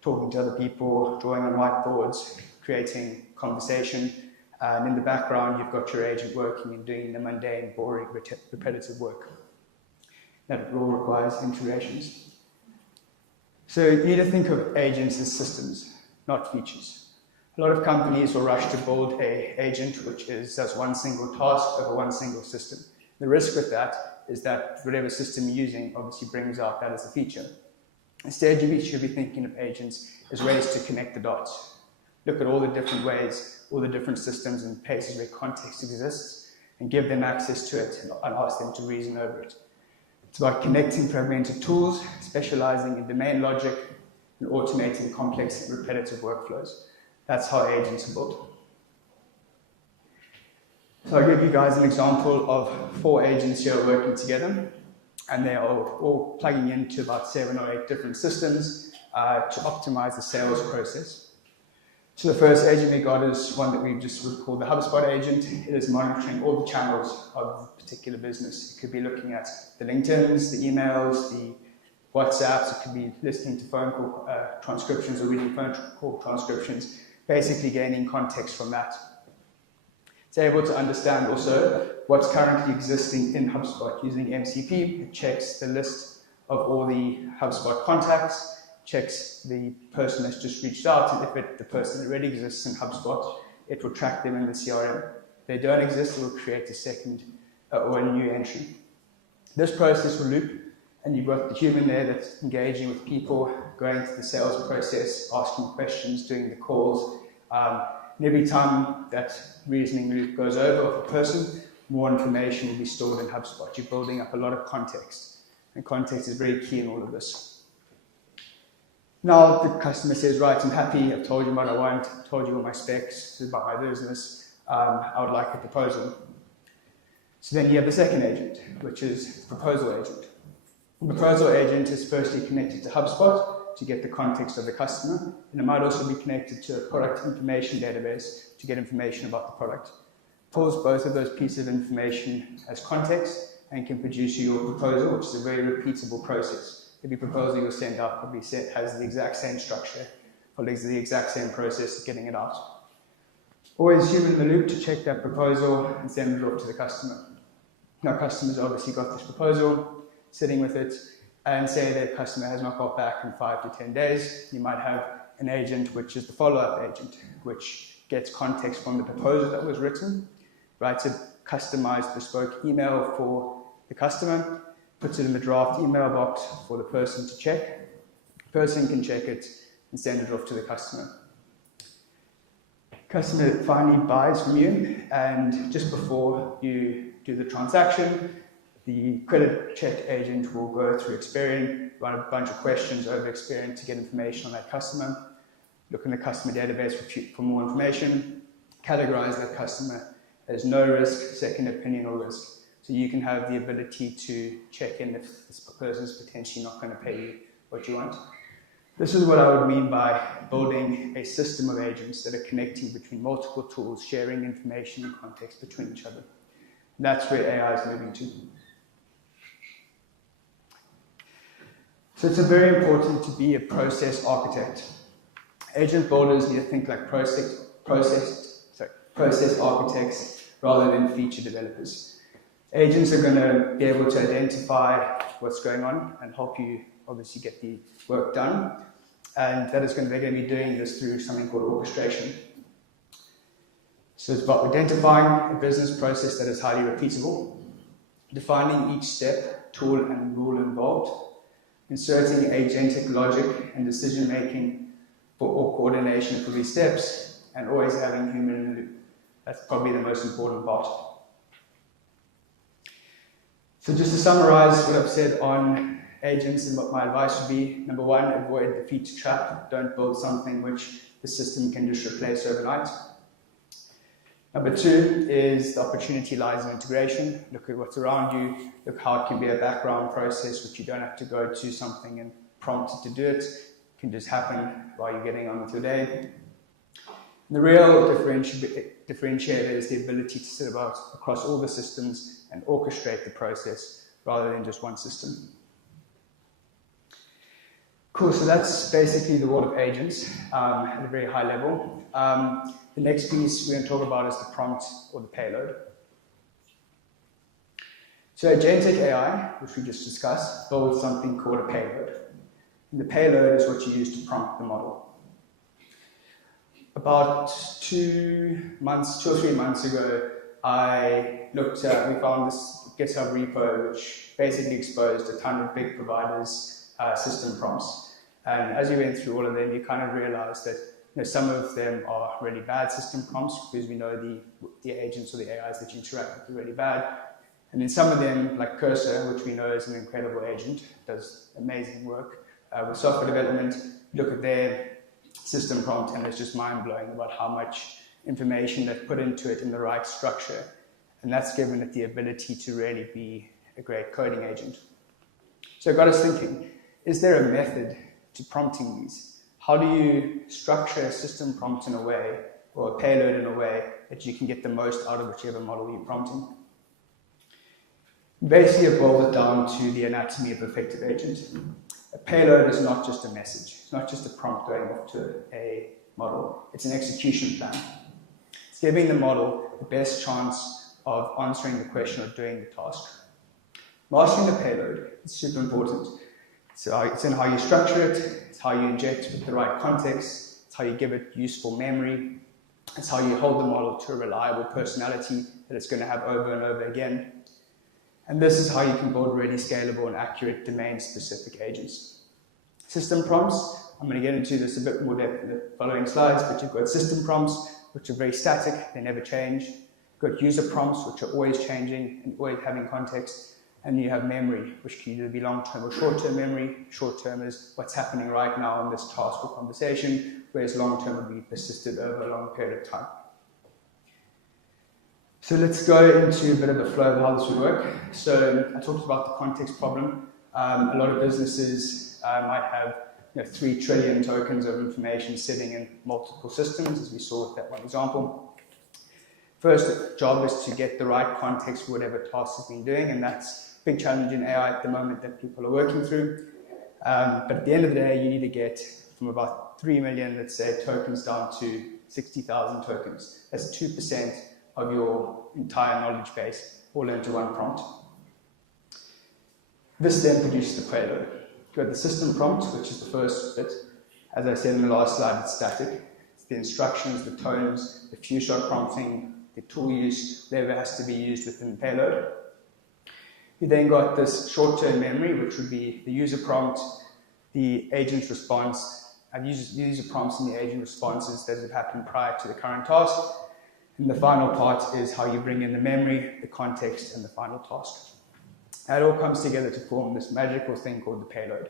talking to other people, drawing on whiteboards, creating conversation, and in the background you've got your agent working and doing the mundane, boring, repetitive work. That all requires integrations. So you need to think of agents as systems, not features. A lot of companies will rush to build an agent which does one single task over one single system. The risk with that is that whatever system you're using obviously brings out that as a feature. Instead, you should be thinking of agents as ways to connect the dots. Look at all the different ways, all the different systems and places where context exists, and give them access to it and ask them to reason over it. It's about connecting fragmented tools, specializing in domain logic, and automating complex and repetitive workflows. That's how agents are built. So I'll give you guys an example of 4 agents here working together, and they are all plugging into about 7 or 8 different systems to optimize the sales process. So the first agent we got is one that we just would call the HubSpot agent. It is monitoring all the channels of a particular business. It could be looking at the LinkedIns, the emails, the WhatsApps. It could be listening to phone call transcriptions or reading phone call transcriptions, basically gaining context from that. It's able to understand also what's currently existing in HubSpot using MCP. It checks the list of all the HubSpot contacts, checks the person that's just reached out, and if the person already exists in HubSpot, it will track them in the CRM. If they don't exist, it will create a second or a new entry. This process will loop, and you've got the human there that's engaging with people, going through the sales process, asking questions, doing the calls. And every time that reasoning loop goes over of a person, more information will be stored in HubSpot. You're building up a lot of context, and context is very key in all of this. Now the customer says, right, I'm happy, I've told you what I want, I've told you all my specs, this is about my business, I would like a proposal. So then you have the second agent, which is the proposal agent. The proposal agent is firstly connected to HubSpot to get the context of the customer, and it might also be connected to a product information database to get information about the product. Pulls both of those pieces of information as context and can produce you your proposal, which is a very repeatable process. Every proposal you'll send out probably has the exact same structure, follows the exact same process of getting it out. Always human in the loop to check that proposal and send it off to the customer. Now, customers obviously got this proposal, sitting with it, and say that customer has not got back in 5 to 10 days. You might have an agent, which is the follow-up agent, which gets context from the proposal that was written, writes a customized bespoke email for the customer, puts it in the draft email box for the person to check. The person can check it and send it off to the customer. Customer finally buys from you, and just before you do the transaction, the credit check agent will go through Experian, run a bunch of questions over Experian to get information on that customer, look in the customer database for more information, categorize that customer as no risk, second opinion, or risk. So you can have the ability to check in if this person is potentially not going to pay you what you want. This is what I would mean by building a system of agents that are connecting between multiple tools, sharing information and context between each other. That's where AI is moving to. So it's very important to be a process architect. Agent builders need to think like process architects rather than feature developers. Agents are going to be able to identify what's going on and help you obviously get the work done. And they're going to be doing this through something called orchestration. So it's about identifying a business process that is highly repeatable, defining each step, tool, and rule involved, inserting agentic logic and decision making or coordination for these steps, and always having human in the loop. That's probably the most important part. So just to summarize what I've said on agents and what my advice would be, number one, avoid the feature trap. Don't build something which the system can just replace overnight. Number two is the opportunity lies in integration. Look at what's around you. Look how it can be a background process which you don't have to go to something and prompt it to do it. It can just happen while you're getting on with your day. And the real differentiator is the ability to sit about across all the systems and orchestrate the process rather than just one system. Cool, so that's basically the world of agents at a very high level. The next piece we're going to talk about is the prompt or the payload. So Agentic AI, which we just discussed, builds something called a payload. And the payload is what you use to prompt the model. About 2 or 3 months ago, we found this GitHub repo which basically exposed a ton of big providers' system prompts. And as you went through all of them, you kind of realized that some of them are really bad system prompts because we know the agents or the AIs that you interact with are really bad. And then some of them, like Cursor, which we know is an incredible agent, does amazing work with software development. Look at their system prompt and it's just mind-blowing about how much information they've put into it in the right structure. And that's given it the ability to really be a great coding agent. So it got us thinking, is there a method to prompting these? How do you structure a system prompt in a way, or a payload in a way, that you can get the most out of whichever model you're prompting? Basically, it boils it down to the anatomy of effective agent. A payload is not just a message. It's not just a prompt going off to a model. It's an execution plan. It's giving the model the best chance of answering the question or doing the task. Mastering the payload is super important. So it's in how you structure it, it's how you inject with the right context, it's how you give it useful memory, it's how you hold the model to a reliable personality that it's going to have over and over again. And this is how you can build really scalable and accurate domain-specific agents. System prompts, I'm going to get into this a bit more depth in the following slides, but you've got system prompts, which are very static, they never change. You've got user prompts, which are always changing and always having context. And you have memory, which can either be long-term or short-term memory. Short-term is what's happening right now in this task or conversation, whereas long-term would be persisted over a long period of time. So let's go into a bit of a flow of how this would work. So I talked about the context problem. A lot of businesses might have 3 trillion tokens of information sitting in multiple systems, as we saw with that one example. First job is to get the right context for whatever task has been doing, and that's a big challenge in AI at the moment that people are working through. But at the end of the day, you need to get from about 3 million, let's say, tokens down to 60,000 tokens. That's 2% of your entire knowledge base, all into one prompt. This then produces the payload. You have the system prompt, which is the first bit. As I said in the last slide, it's static. It's the instructions, the tones, the few-shot prompting, the tool use, whatever has to be used within the payload. You then got this short-term memory, which would be the user prompt, the agent response, and user prompts and the agent responses that have happened prior to the current task. And the final part is how you bring in the memory, the context, and the final task. That all comes together to form this magical thing called the payload.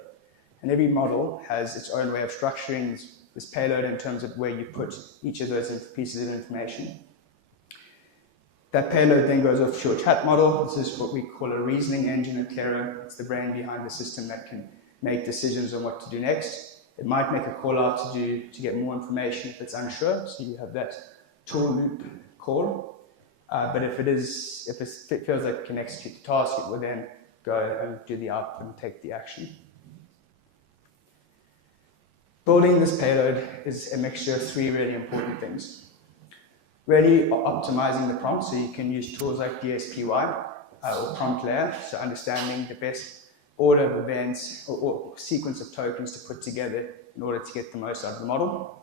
And every model has its own way of structuring this payload in terms of where you put each of those pieces of information. That payload then goes off to your chat model. This is what we call a reasoning engine at Claro. It's the brain behind the system that can make decisions on what to do next. It might make a call out to get more information if it's unsure, so you have that tool loop call. But if it feels like it can execute the task, it will then go and do the output and take the action. Building this payload is a mixture of three really important things. Really optimizing the prompt, so you can use tools like DSPY or prompt layer, so understanding the best order of events or sequence of tokens to put together in order to get the most out of the model.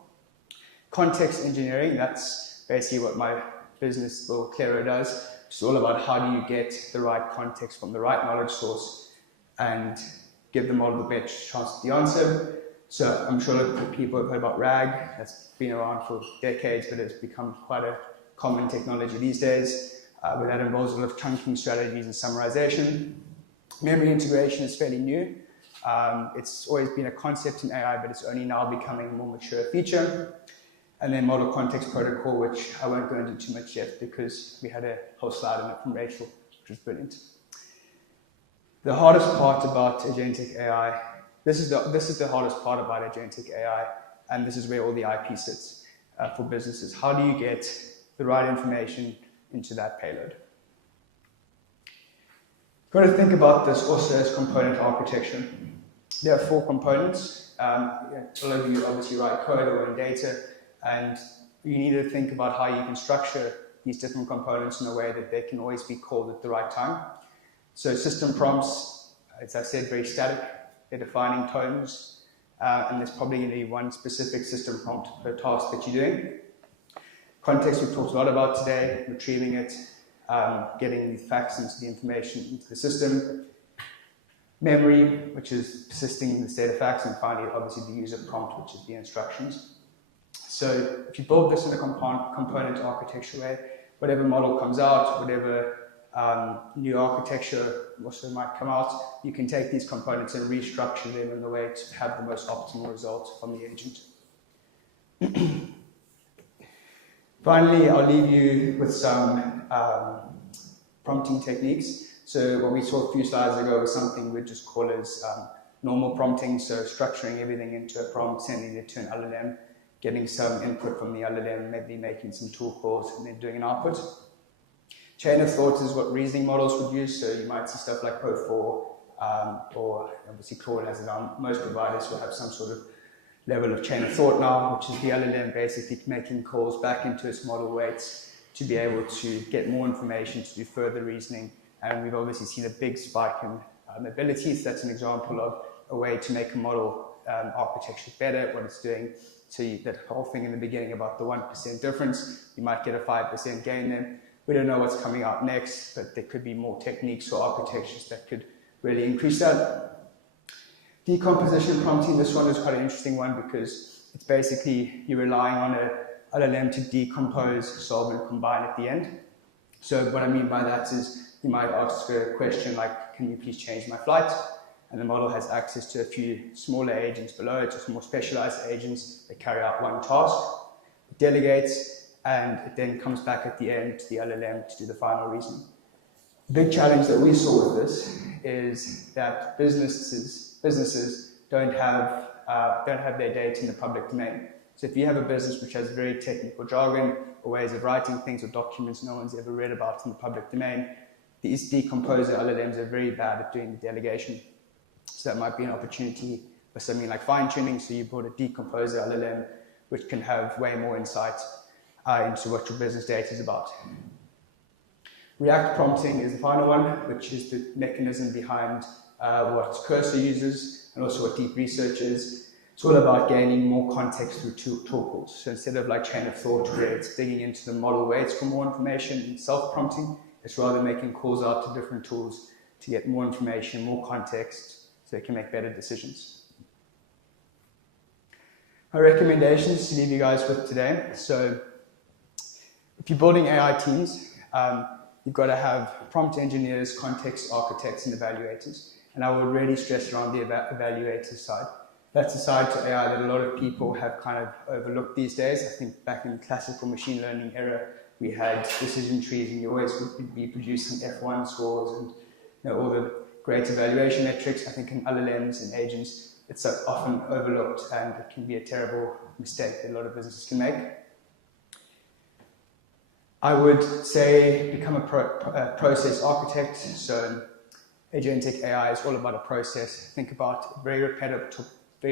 Context engineering, that's basically what my business or Clero does. It's all about how do you get the right context from the right knowledge source and give the model the best chance at the answer. So I'm sure that people have heard about RAG. That's been around for decades, but it's become quite a common technology these days, where that involves a lot of chunking strategies and summarization. Memory integration is fairly new. It's always been a concept in AI, but it's only now becoming a more mature feature. And then model context protocol, which I won't go into too much yet because we had a whole slide on it from Rachel, which was brilliant. The hardest part about agentic AI, this is the hardest part about agentic AI, and this is where all the IP sits for businesses. How do you get the right information into that payload? Got to think about this also as component architecture. There are 4 components. All of you obviously write code or in data, and you need to think about how you can structure these different components in a way that they can always be called at the right time. So system prompts, as I said, very static. They're defining tones, and there's probably going to be one specific system prompt per task that you're doing. Context we've talked a lot about today, retrieving it, getting the facts into the information into the system. Memory, which is persisting the state of facts, and finally, obviously, the user prompt, which is the instructions. So if you build this in a component architecture way, whatever model comes out, whatever new architecture also might come out, you can take these components and restructure them in a way to have the most optimal result from the agent. Finally, I'll leave you with some prompting techniques. So what we saw a few slides ago was something we'd just call as normal prompting, so structuring everything into a prompt, sending it to an LLM, getting some input from the LLM, maybe making some tool calls, and then doing an output. Chain of thought is what reasoning models would use, so you might see stuff like Pro4, or obviously Claude has it on. Most providers will have some sort of level of chain of thought now, which is the LLM basically making calls back into its model weights to be able to get more information to do further reasoning. And we've obviously seen a big spike in abilities. That's an example of a way to make a model architecture better at what it's doing. So that whole thing in the beginning about the 1% difference, you might get a 5% gain then. We don't know what's coming out next, but there could be more techniques or architectures that could really increase that. Decomposition prompting, this one is quite an interesting one because it's basically you're relying on a LLM to decompose, solve, and combine at the end. So what I mean by that is you might ask a question like, can you please change my flight? And the model has access to a few smaller agents below it, just more specialized agents that carry out one task. It delegates, and it then comes back at the end to the LLM to do the final reasoning. The big challenge that we saw with this is that businesses don't have their data in the public domain. So if you have a business which has very technical jargon or ways of writing things or documents no one's ever read about in the public domain, these decomposer LLMs are very bad at doing the delegation. So that might be an opportunity for something like fine-tuning. So you build a decomposer LLM which can have way more insight into what your business data is about. React prompting is the final one, which is the mechanism behind what Cursor uses and also what deep research is. It's all about gaining more context through tool calls. So instead of like chain of thought where it's digging into the model weights for more information and self-prompting, it's rather making calls out to different tools to get more information, more context, so they can make better decisions. My recommendations to leave you guys with today. So if you're building AI teams, you've got to have prompt engineers, context architects, and evaluators. And I would really stress around the evaluator side. That's a side to AI that a lot of people have kind of overlooked these days. I think back in the classical machine learning era, we had decision trees and you always would be producing F1 scores and all the great evaluation metrics. I think in LLMs and agents, it's so often overlooked, and it can be a terrible mistake that a lot of businesses can make. I would say become a process architect. So agentic AI is all about a process. Think about a very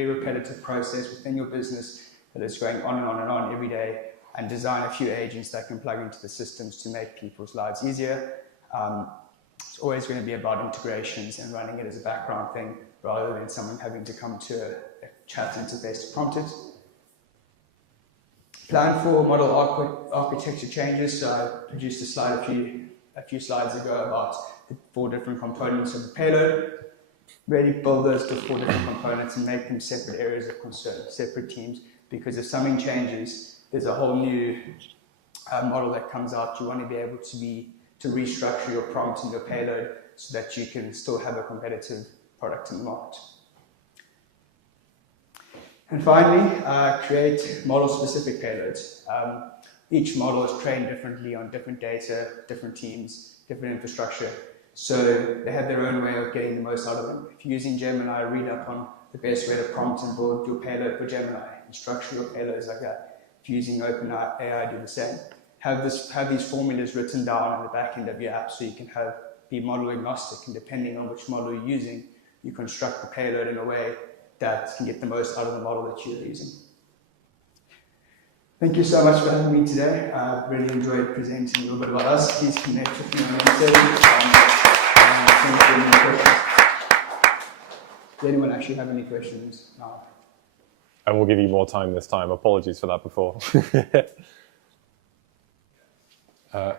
repetitive process within your business that is going on and on and on every day, and design a few agents that can plug into the systems to make people's lives easier. It's always going to be about integrations and running it as a background thing rather than someone having to come to a chat interface to prompt it. Plan for model architecture changes. So I produced a slide a few slides ago about the 4 different components of the payload. Really build those to 4 different components and make them separate areas of concern, separate teams, because if something changes, there's a whole new model that comes out. You want to be able to restructure your prompt and your payload so that you can still have a competitive product in the market. And finally, create model-specific payloads. Each model is trained differently on different data, different teams, different infrastructure. So they have their own way of getting the most out of them. If you're using Gemini, read up on the best way to prompt and build your payload for Gemini and structure your payloads like that. If you're using OpenAI, do the same. Have these formulas written down in the back end of your app so you can be model agnostic, and depending on which model you're using, you construct the payload in a way that can get the most out of the model that you're using. Thank you so much for having me today. I really enjoyed presenting a little bit about us. Please connect with me on LinkedIn. Does anyone actually have any questions now? I will give you more time this time. Apologies for that before. I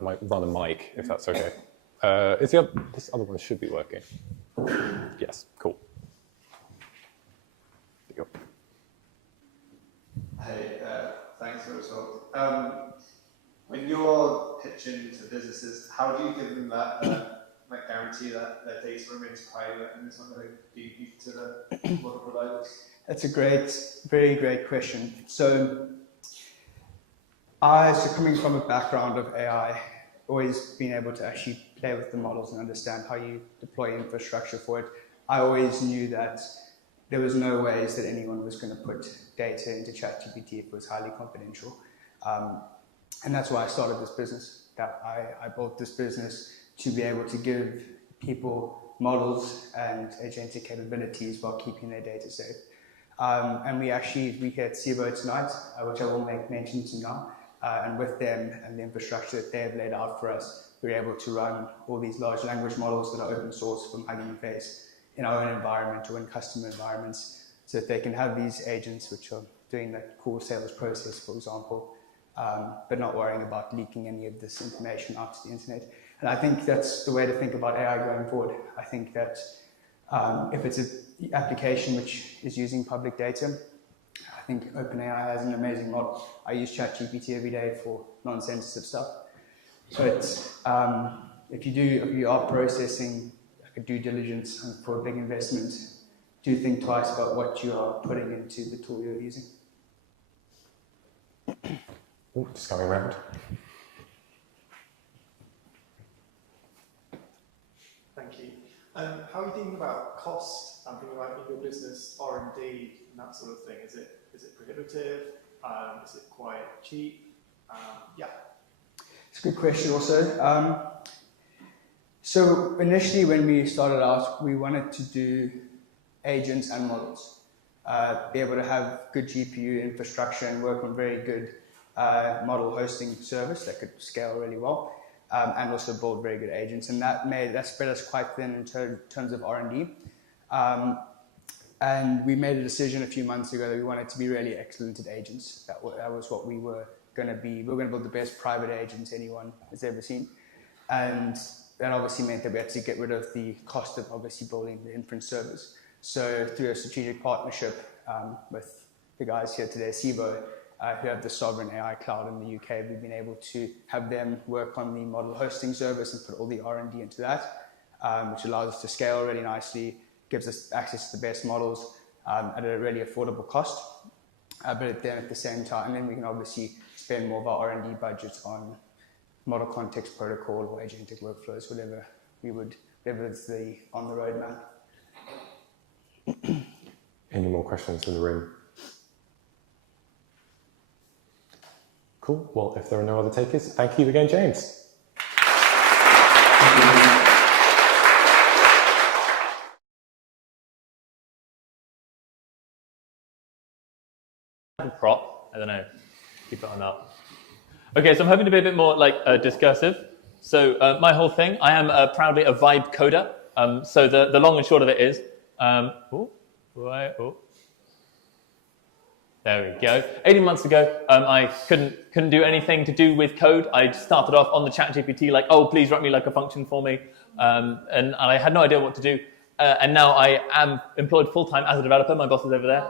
might run a mic if that's okay. This other one should be working. Yes, cool. There you go. Hey, thanks for the talk. When you're pitching to businesses, how do you give them that guarantee that their data remains private and it's not going to be leaked to the model providers? That's a very great question. So coming from a background of AI, always being able to actually play with the models and understand how you deploy infrastructure for it, I always knew that there was no ways that anyone was going to put data into ChatGPT if it was highly confidential. And that's why I started this business. That I built this business to be able to give people models and agentic capabilities while keeping their data safe. And we here at SIBO tonight, which I will make mention to now, and with them and the infrastructure that they have laid out for us, we're able to run all these large language models that are open source from Hugging Face in our own environment or in customer environments, so that they can have these agents which are doing the core sales process, for example, but not worrying about leaking any of this information out to the internet. And I think that's the way to think about AI going forward. I think that if it's an application which is using public data, I think OpenAI has an amazing model. I use ChatGPT every day for non-sensitive stuff. So it's, if you are processing like a due diligence for a big investment, do think twice about what you are putting into the tool you're using. Ooh, just going around. Thank you. How are you thinking about cost? I'm thinking about in your business, R&D, and that sort of thing. Is it prohibitive? Is it quite cheap? Yeah. It's a good question also. So initially when we started out, we wanted to do agents and models. Be able to have good GPU infrastructure and work on very good model hosting service that could scale really well, and also build very good agents. And that spread us quite thin in terms of R&D. And we made a decision a few months ago that we wanted to be really excellent at agents. That was what we were going to be. We were going to build the best private agent anyone has ever seen. And that obviously meant that we had to get rid of the cost of obviously building the inference servers. So through a strategic partnership with the guys here today, SIBO, who have the sovereign AI cloud in the UK, we've been able to have them work on the model hosting service and put all the R&D into that, which allows us to scale really nicely, gives us access to the best models at a really affordable cost. But then at the same time, and then we can obviously spend more of our R&D budgets on model context protocol or agentic workflows, whatever is on the roadmap. Any more questions in the room? Cool. Well, if there are no other takers, thank you again, James. Prop, I don't know, keep it on up. Okay, so I'm hoping to be a bit more like discursive. So my whole thing, I am proudly a vibe coder. So the long and short of it is, there we go. 18 months ago, I couldn't do anything to do with code. I started off on the ChatGPT like, oh, please write me like a function for me. And I had no idea what to do. And now I am employed full-time as a developer. My boss is over there.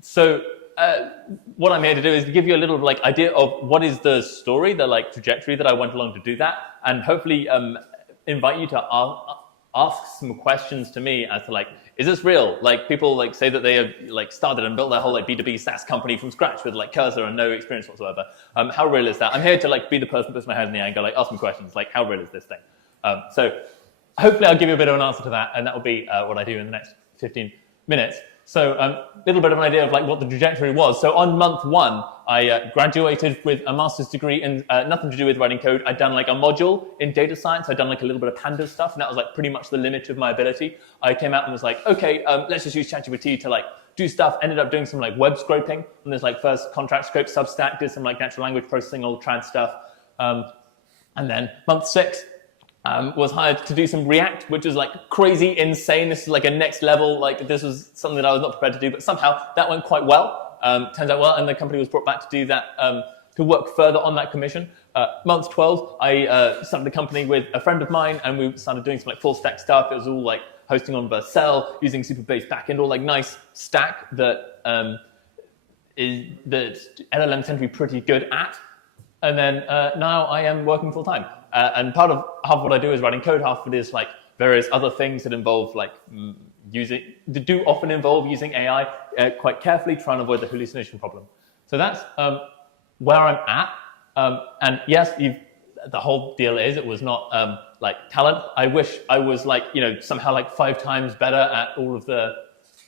So what I'm here to do is to give you a little like idea of what is the story, the like trajectory that I went along to do that, and hopefully invite you to ask some questions to me as to like, is this real? Like people like say that they have like started and built their whole like B2B SaaS company from scratch with like cursor and no experience whatsoever. How real is that? I'm here to like be the person that puts my head in the air and go like, ask me questions like, how real is this thing? So hopefully I'll give you a bit of an answer to that, and that will be what I do in the next 15 minutes. So a little bit of an idea of like what the trajectory was. So on month 1, I graduated with a master's degree in nothing to do with writing code. I'd done like a module in data science. I'd done like a little bit of pandas stuff, and that was like pretty much the limit of my ability. I came out and was like, okay, let's just use ChatGPT to like do stuff. Ended up doing some like web scraping on this like first contract scope Substack, did some like natural language processing, old trad stuff. And then month 6, was hired to do some React, which was like crazy, insane. This is like a next level, like this was something that I was not prepared to do, but somehow that went quite well. Turns out well, and the company was brought back to do that, to work further on that commission. Month 12, I started the company with a friend of mine, and we started doing some like full stack stuff. It was all like hosting on Vercel, using Superbase backend, all like nice stack that that LLMs tend to be pretty good at. And then now I am working full time. And part of half of what I do is writing code, half of it is like various other things that involve like often involve using AI quite carefully, trying to avoid the hallucination problem. So that's where I'm at. And yes, the whole deal is it was not like talent. I wish I was like, somehow like 5 times better at all of the,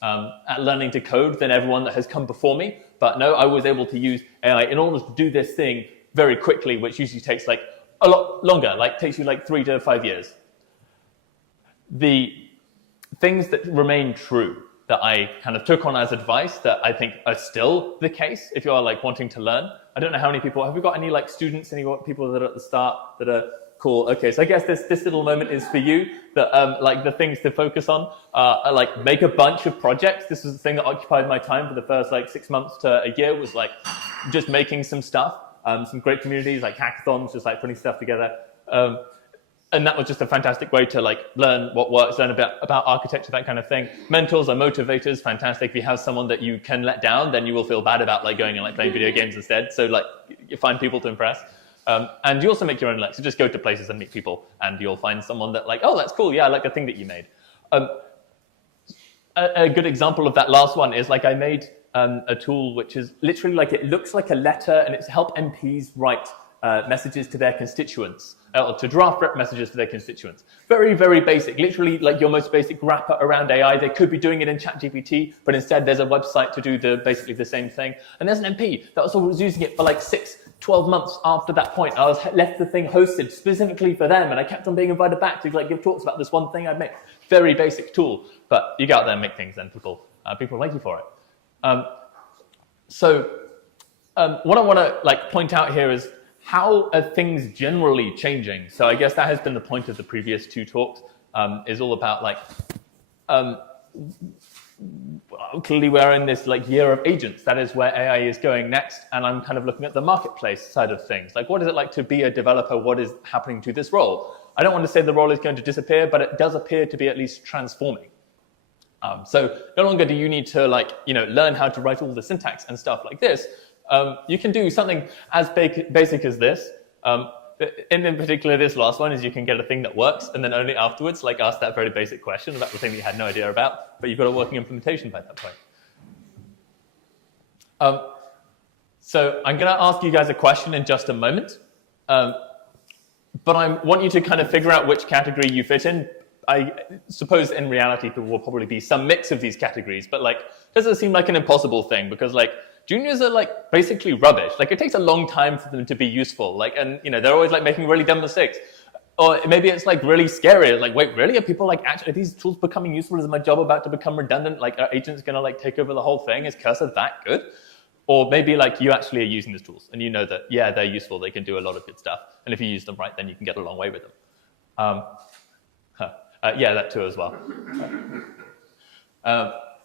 at learning to code than everyone that has come before me. But no, I was able to use AI in order to do this thing very quickly, which usually takes like a lot longer, like takes you like 3 to 5 years. The things that remain true that I kind of took on as advice that I think are still the case if you are like wanting to learn. I don't know how many people, have we got any like students, any people that are at the start that are cool? Okay, so I guess this little moment is for you, that like the things to focus on are like make a bunch of projects. This is the thing that occupied my time for the first like 6 months to a year, was like just making some stuff. Some great communities like hackathons, just like putting stuff together. And that was just a fantastic way to like learn what works, learn about architecture, that kind of thing. Mentors are motivators, fantastic. If you have someone that you can let down, then you will feel bad about like going and like playing video games instead. So like you find people to impress. And you also make your own lecture. Just go to places and meet people, and you'll find someone that like, oh, that's cool. Yeah, I like the thing that you made. A good example of that last one is like I made a tool which is literally like it looks like a letter, and it's to help MPs write messages to their constituents, or to draft messages to their constituents. Very, very basic, literally like your most basic wrapper around AI. They could be doing it in ChatGPT, but instead there's a website to do basically the same thing. And there's an MP that was using it for like 6-12 months after that point. I was left the thing hosted specifically for them, and I kept on being invited back to like give talks about this one thing I'd made. Very basic tool, but you go out there and make things, and people like you for it. What I want to like point out here is how are things generally changing. So I guess that has been the point of the previous 2 talks, is all about like, clearly we're in this like year of agents. That is where AI is going next. And I'm kind of looking at the marketplace side of things. Like, what is it like to be a developer? What is happening to this role? I don't want to say the role is going to disappear, but it does appear to be at least transforming. So no longer do you need to like, learn how to write all the syntax and stuff like this. You can do something as basic as this. In particular, this last one is you can get a thing that works, and then only afterwards like ask that very basic question about the thing that you had no idea about, but you've got a working implementation by that point. So I'm going to ask you guys a question in just a moment. But I want you to kind of figure out which category you fit in. I suppose in reality people will probably be some mix of these categories, but like, doesn't seem like an impossible thing because like juniors are like basically rubbish. Like it takes a long time for them to be useful. Like, and you know, they're always like making really dumb mistakes. Or maybe it's like really scary. Like, wait, really? Are people like actually, are these tools becoming useful? Is my job about to become redundant? Like, are agents gonna like take over the whole thing? Is Cursor that good? Or maybe like you actually are using these tools and you know that, yeah, they're useful. They can do a lot of good stuff. And if you use them right, then you can get a long way with them. Yeah, that too as well.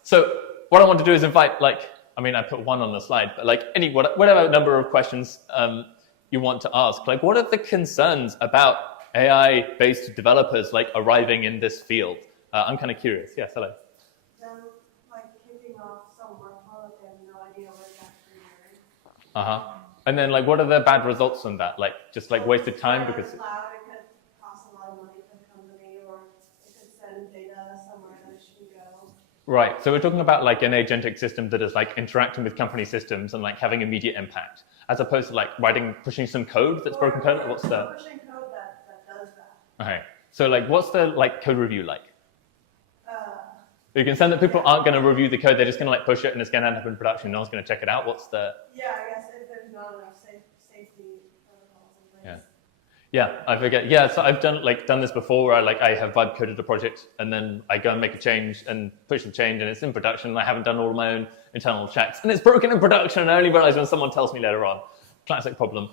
So what I want to do is invite like, I mean, I put one on the slide, but like whatever number of questions you want to ask, like what are the concerns about AI-based developers like arriving in this field? I'm kind of curious. Yes, hello. Like kicking off somewhere public, they have no idea what it's actually doing. And then like, what are the bad results from that? Like just like wasted time because. It's loud, it could cost a lot of money for the company, or it could send data somewhere that it shouldn't go. Right. So we're talking about like an agentic system that is like interacting with company systems and like having immediate impact, as opposed to like pushing some code that's broken code. What's the? Pushing code that does that. Okay. So like, what's the like code review like? You can send that people aren't going to review the code; they're just going to like push it, and it's going to end up in production. No one's going to check it out. What's the? Yeah, I guess if there's not enough safety protocols in place. Yeah, I forget. Yeah, so I've done this before where I have vibe coded a project and then I go and make a change and push the change and it's in production and I haven't done all of my own internal checks and it's broken in production and I only realize when someone tells me later on. Classic problem.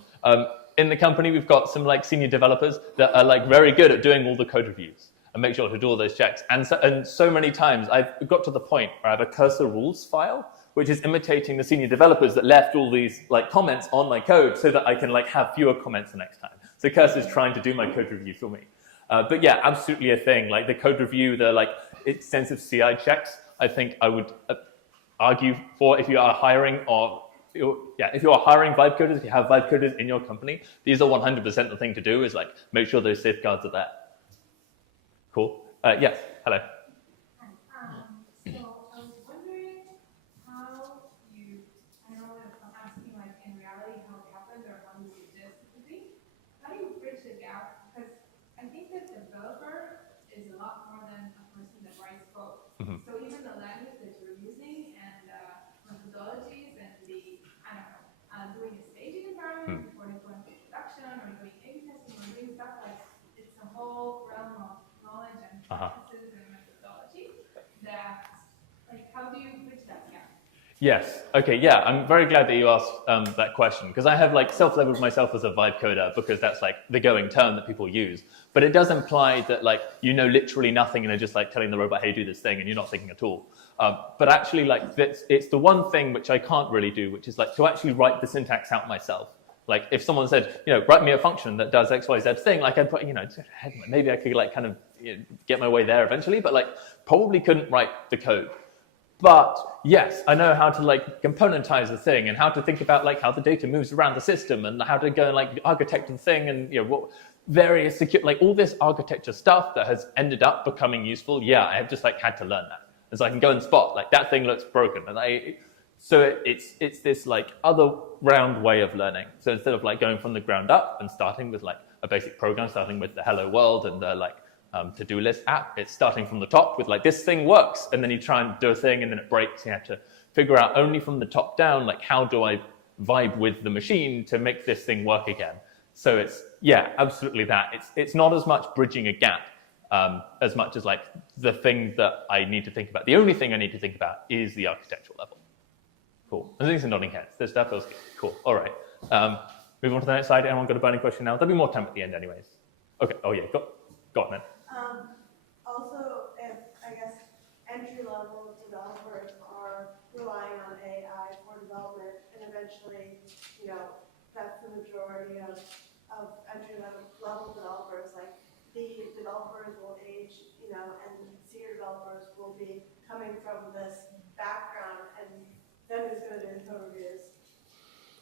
In the company, we've got some like senior developers that are like very good at doing all the code reviews and make sure to do all those checks. And so many times I've got to the point where I have a cursor rules file which is imitating the senior developers that left all these like comments on my code so that I can like have fewer comments the next time. So Cursor is trying to do my code review for me. But yeah, absolutely a thing. Like the code review, the like extensive CI checks, I think I would argue for if you are hiring if you are hiring vibe coders, if you have vibe coders in your company, these are 100% the thing to do is like make sure those safeguards are there. Cool. Yes, hello. So even the language that you're using and methodologies and the, I don't know, doing a staging environment before they go into production or doing A/B testing or doing stuff like it's a whole realm of knowledge and practices and methodology that, like, how do you bridge that gap? Yes. Okay. Yeah. I'm very glad that you asked that question because I have like self-labeled myself as a vibe coder because that's like the going term that people use. But it does imply that like you know literally nothing and are just like telling the robot, hey, do this thing, and you're not thinking at all. But actually, like it's the one thing which I can't really do, which is like to actually write the syntax out myself. Like if someone said, write me a function that does X, Y, Z thing, like I'd put, maybe I could like kind of get my way there eventually, but like probably couldn't write the code. But yes, I know how to like componentize the thing and how to think about like how the data moves around the system and how to go and like architect the thing and what various secure, like all this architecture stuff that has ended up becoming useful. Yeah, I have just like had to learn that. And so I can go and spot like that thing looks broken. And so it's this like other round way of learning. So instead of like going from the ground up and starting with like a basic program, starting with the hello world and the like to-do list app, it's starting from the top with like this thing works, and then you try and do a thing and then it breaks. You have to figure out only from the top down, like how do I vibe with the machine to make this thing work again. So it's, yeah, absolutely that. It's not as much bridging a gap as much as like the thing that I need to think about. The only thing I need to think about is the architectural level. Cool. I think some nodding heads. That feels good. Cool. All right. Move on to the next slide. Anyone got a burning question now? There'll be more time at the end anyways. Okay. Oh yeah. Go on then. Also, if I guess entry-level developers are relying on AI for development, and eventually, that's the majority of entry-level developers. Like the developers will age, and senior developers will be coming from this background, and then who's going to do the code reviews?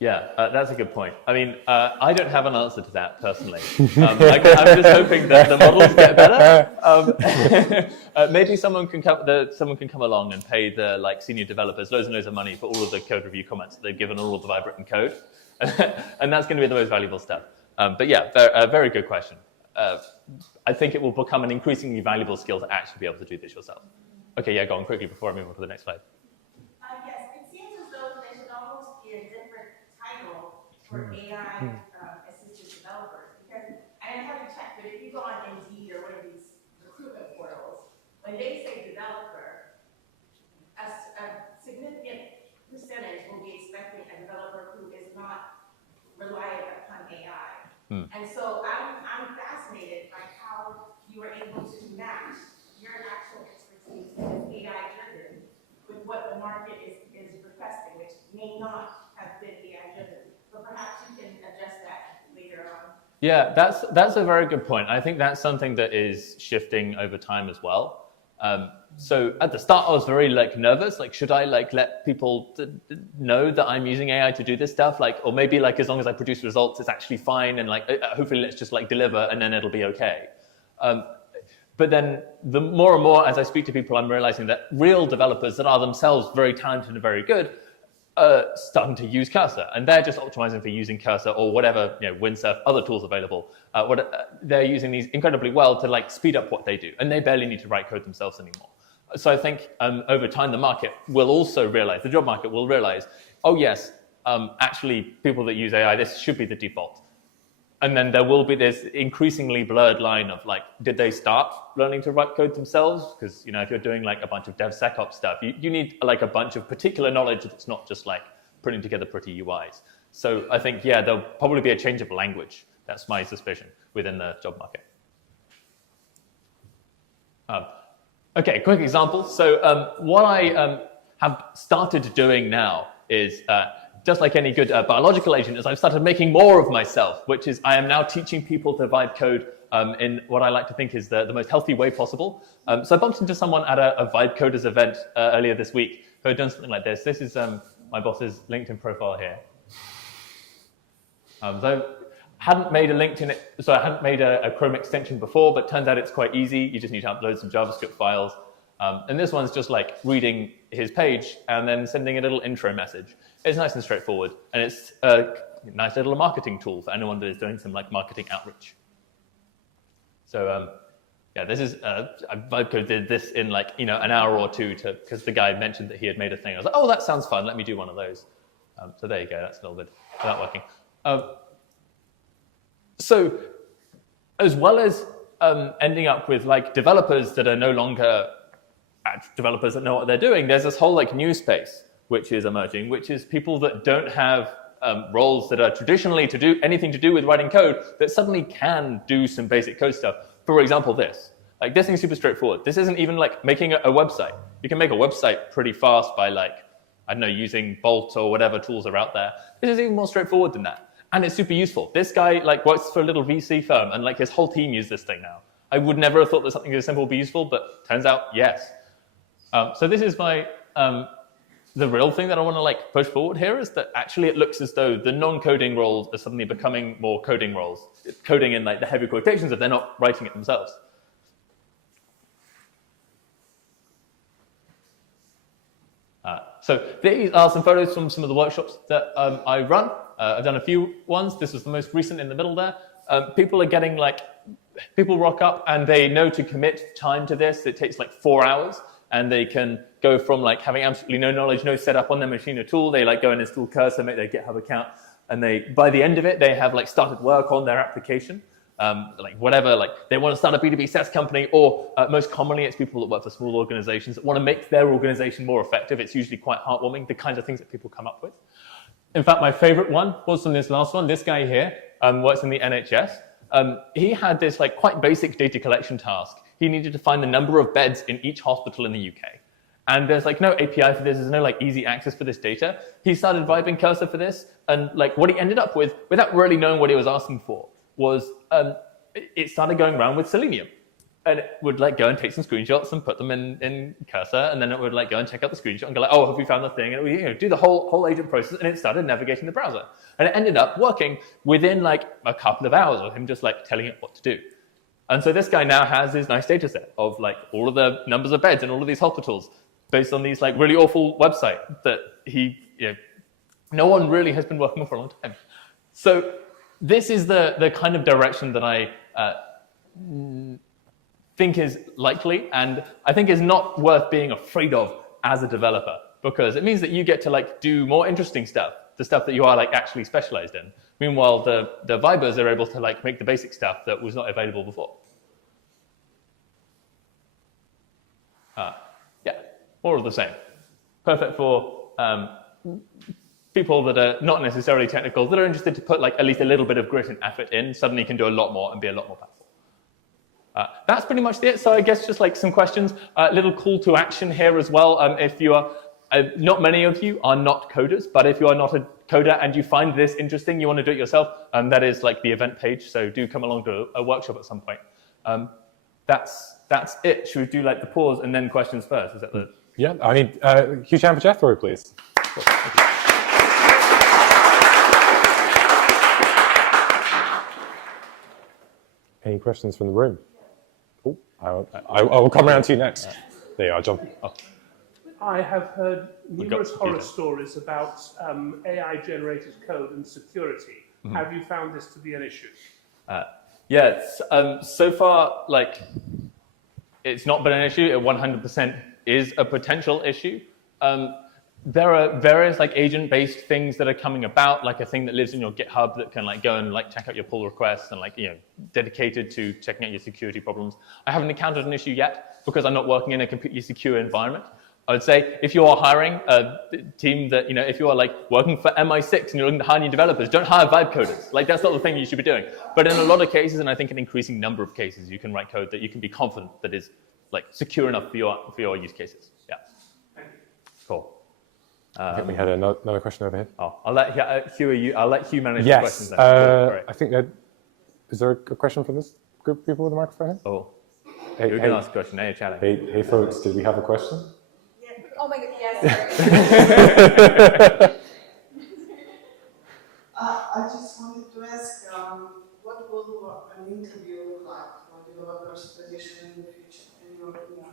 Yeah, that's a good point. I mean, I don't have an answer to that personally. I'm just hoping that the models get better. Maybe someone can come along and pay the like senior developers loads and loads of money for all of the code review comments that they've given all of the vibe written code, and that's going to be the most valuable stuff. But yeah, very good question. I think it will become an increasingly valuable skill to actually be able to do this yourself. Okay, yeah, go on quickly before I move on to the next slide. Yes, it seems as though there should almost be a different title for AI assisted developers. Because I haven't checked, but if you go on Indeed or one of these recruitment portals, when they say developer, a significant percentage will be expecting a developer who is not reliant upon AI. And so I'm fascinated by how you were able to match your actual expertise as AI driven with what the market is requesting, which may not have been AI driven. But perhaps you can address that later on. Yeah, that's a very good point. I think that's something that is shifting over time as well. So at the start, I was very nervous. Should I let people know that I'm using AI to do this stuff? Or maybe as long as I produce results, it's actually fine. And hopefully let's just deliver and then it'll be okay. But then the more and more as I speak to people, I'm realizing that real developers that are themselves very talented and very good are starting to use Cursor. And they're just optimizing for using Cursor or whatever, Windsurf, other tools available. They're using these incredibly well to speed up what they do. And they barely need to write code themselves anymore. So I think over time, the market will also realize, the job market will realize, oh yes, actually people that use AI, this should be the default. And then there will be this increasingly blurred line of did they start learning to write code themselves? Because if you're doing a bunch of DevSecOps stuff, you need a bunch of particular knowledge that's not just putting together pretty UIs. So I think, yeah, there'll probably be a change of language. That's my suspicion within the job market. Okay, quick example. So what I have started doing now is just like any good biological agent, is I've started making more of myself, which is I am now teaching people to vibe code in what I like to think is the most healthy way possible. So I bumped into someone at a Vibe Coders event earlier this week who had done something like this. This is my boss's LinkedIn profile here. So I hadn't made a Chrome extension before, but turns out it's quite easy. You just need to upload some JavaScript files. And this one's just reading his page and then sending a little intro message. It's nice and straightforward, and it's a nice little marketing tool for anyone that is doing some marketing outreach. So yeah, this is Vibe Code did this in an hour or two because the guy mentioned that he had made a thing. I was like, oh, that sounds fun. Let me do one of those. So there you go. That's a little bit without working. So as well as ending up with developers that are no longer developers that know what they're doing, there's this whole new space which is emerging, which is people that don't have roles that are traditionally anything to do with writing code that suddenly can do some basic code stuff. For example, this. This thing's super straightforward. This isn't even making a website. You can make a website pretty fast by I don't know, using Bolt or whatever tools are out there. This is even more straightforward than that. And it's super useful. This guy works for a little VC firm and his whole team use this thing now. I would never have thought that something as simple would be useful, but turns out, yes. So this is my the real thing that I want to push forward here is that actually it looks as though the non-coding roles are suddenly becoming more coding roles. Coding in the heavy quotations if they're not writing it themselves. So these are some photos from some of the workshops that I run. I've done a few ones. This was the most recent in the middle there. People are getting people rock up and they know to commit time to this. It takes 4 hours. And they can go from having absolutely no knowledge, no setup on their machine at all. They go and install Cursor, make their GitHub account, and by the end of it, they have started work on their application. Whatever, they want to start a B2B SaaS company, or most commonly, it's people that work for small organizations that want to make their organization more effective. It's usually quite heartwarming, the kinds of things that people come up with. In fact, my favorite one was from this last one. This guy here works in the NHS. He had this quite basic data collection task. He needed to find the number of beds in each hospital in the UK. And there's no API for this, there's no easy access for this data. He started vibing Cursor for this, and what he ended up with, without really knowing what he was asking for, was it started going around with Selenium. And it would go and take some screenshots and put them in Cursor, and then it would go and check out the screenshot and go oh, have we found the thing? And it would do the whole agent process, and it started navigating the browser. And it ended up working within a couple of hours of him just telling it what to do. And so this guy now has this nice data set of all of the numbers of beds in all of these hospitals based on these really awful website that no one really has been working on for a long time. So this is the kind of direction that I think is likely, and I think is not worth being afraid of as a developer, because it means that you get to like do more interesting stuff, the stuff that you are like actually specialized in. Meanwhile, the vibers are able to like make the basic stuff that was not available before. Yeah, more of the same. Perfect for people that are not necessarily technical, that are interested to put like at least a little bit of grit and effort in, suddenly can do a lot more and be a lot more powerful. That's pretty much it. So I guess just like some questions, little call to action here as well. If you are, not many of you are not coders, but if you are not a coder and you find this interesting, you want to do it yourself, that is like the event page. So do come along to a workshop at some point. That's it. Should we do like the pause and then questions first? Is that the? Yeah, I mean, huge hand for Jethro, please. Any questions from the room? Oh, I will come around to you next. There you are, John. Oh. I have heard numerous horror stories about AI-generated code and security. Mm-hmm. Have you found this to be an issue? Yeah, so far, like, it's not been an issue. It 100% is a potential issue. There are various like agent-based things that are coming about, like a thing that lives in your GitHub that can like go and like check out your pull requests and like, you know, dedicated to checking out your security problems. I haven't encountered an issue yet because I'm not working in a completely secure environment. I would say if you are hiring a team that, you know, if you are like working for MI6 and you're looking to hire new developers, don't hire vibe coders. Like that's not the thing you should be doing. But in a lot of cases, and I think an increasing number of cases, you can write code that you can be confident that is like secure enough for your use cases. Yeah. Cool. I think we had another question over here. Oh, I'll let Hugh manage the questions then. Yes, I think is there a question from this group of people with the microphone here? Oh, hey, you're going to ask a question. Now you're chatting. Hey, folks, did we have a question? Yeah. Oh my God, yes. I just wanted to ask, what will an interview look like for developers position in the future, in your opinion?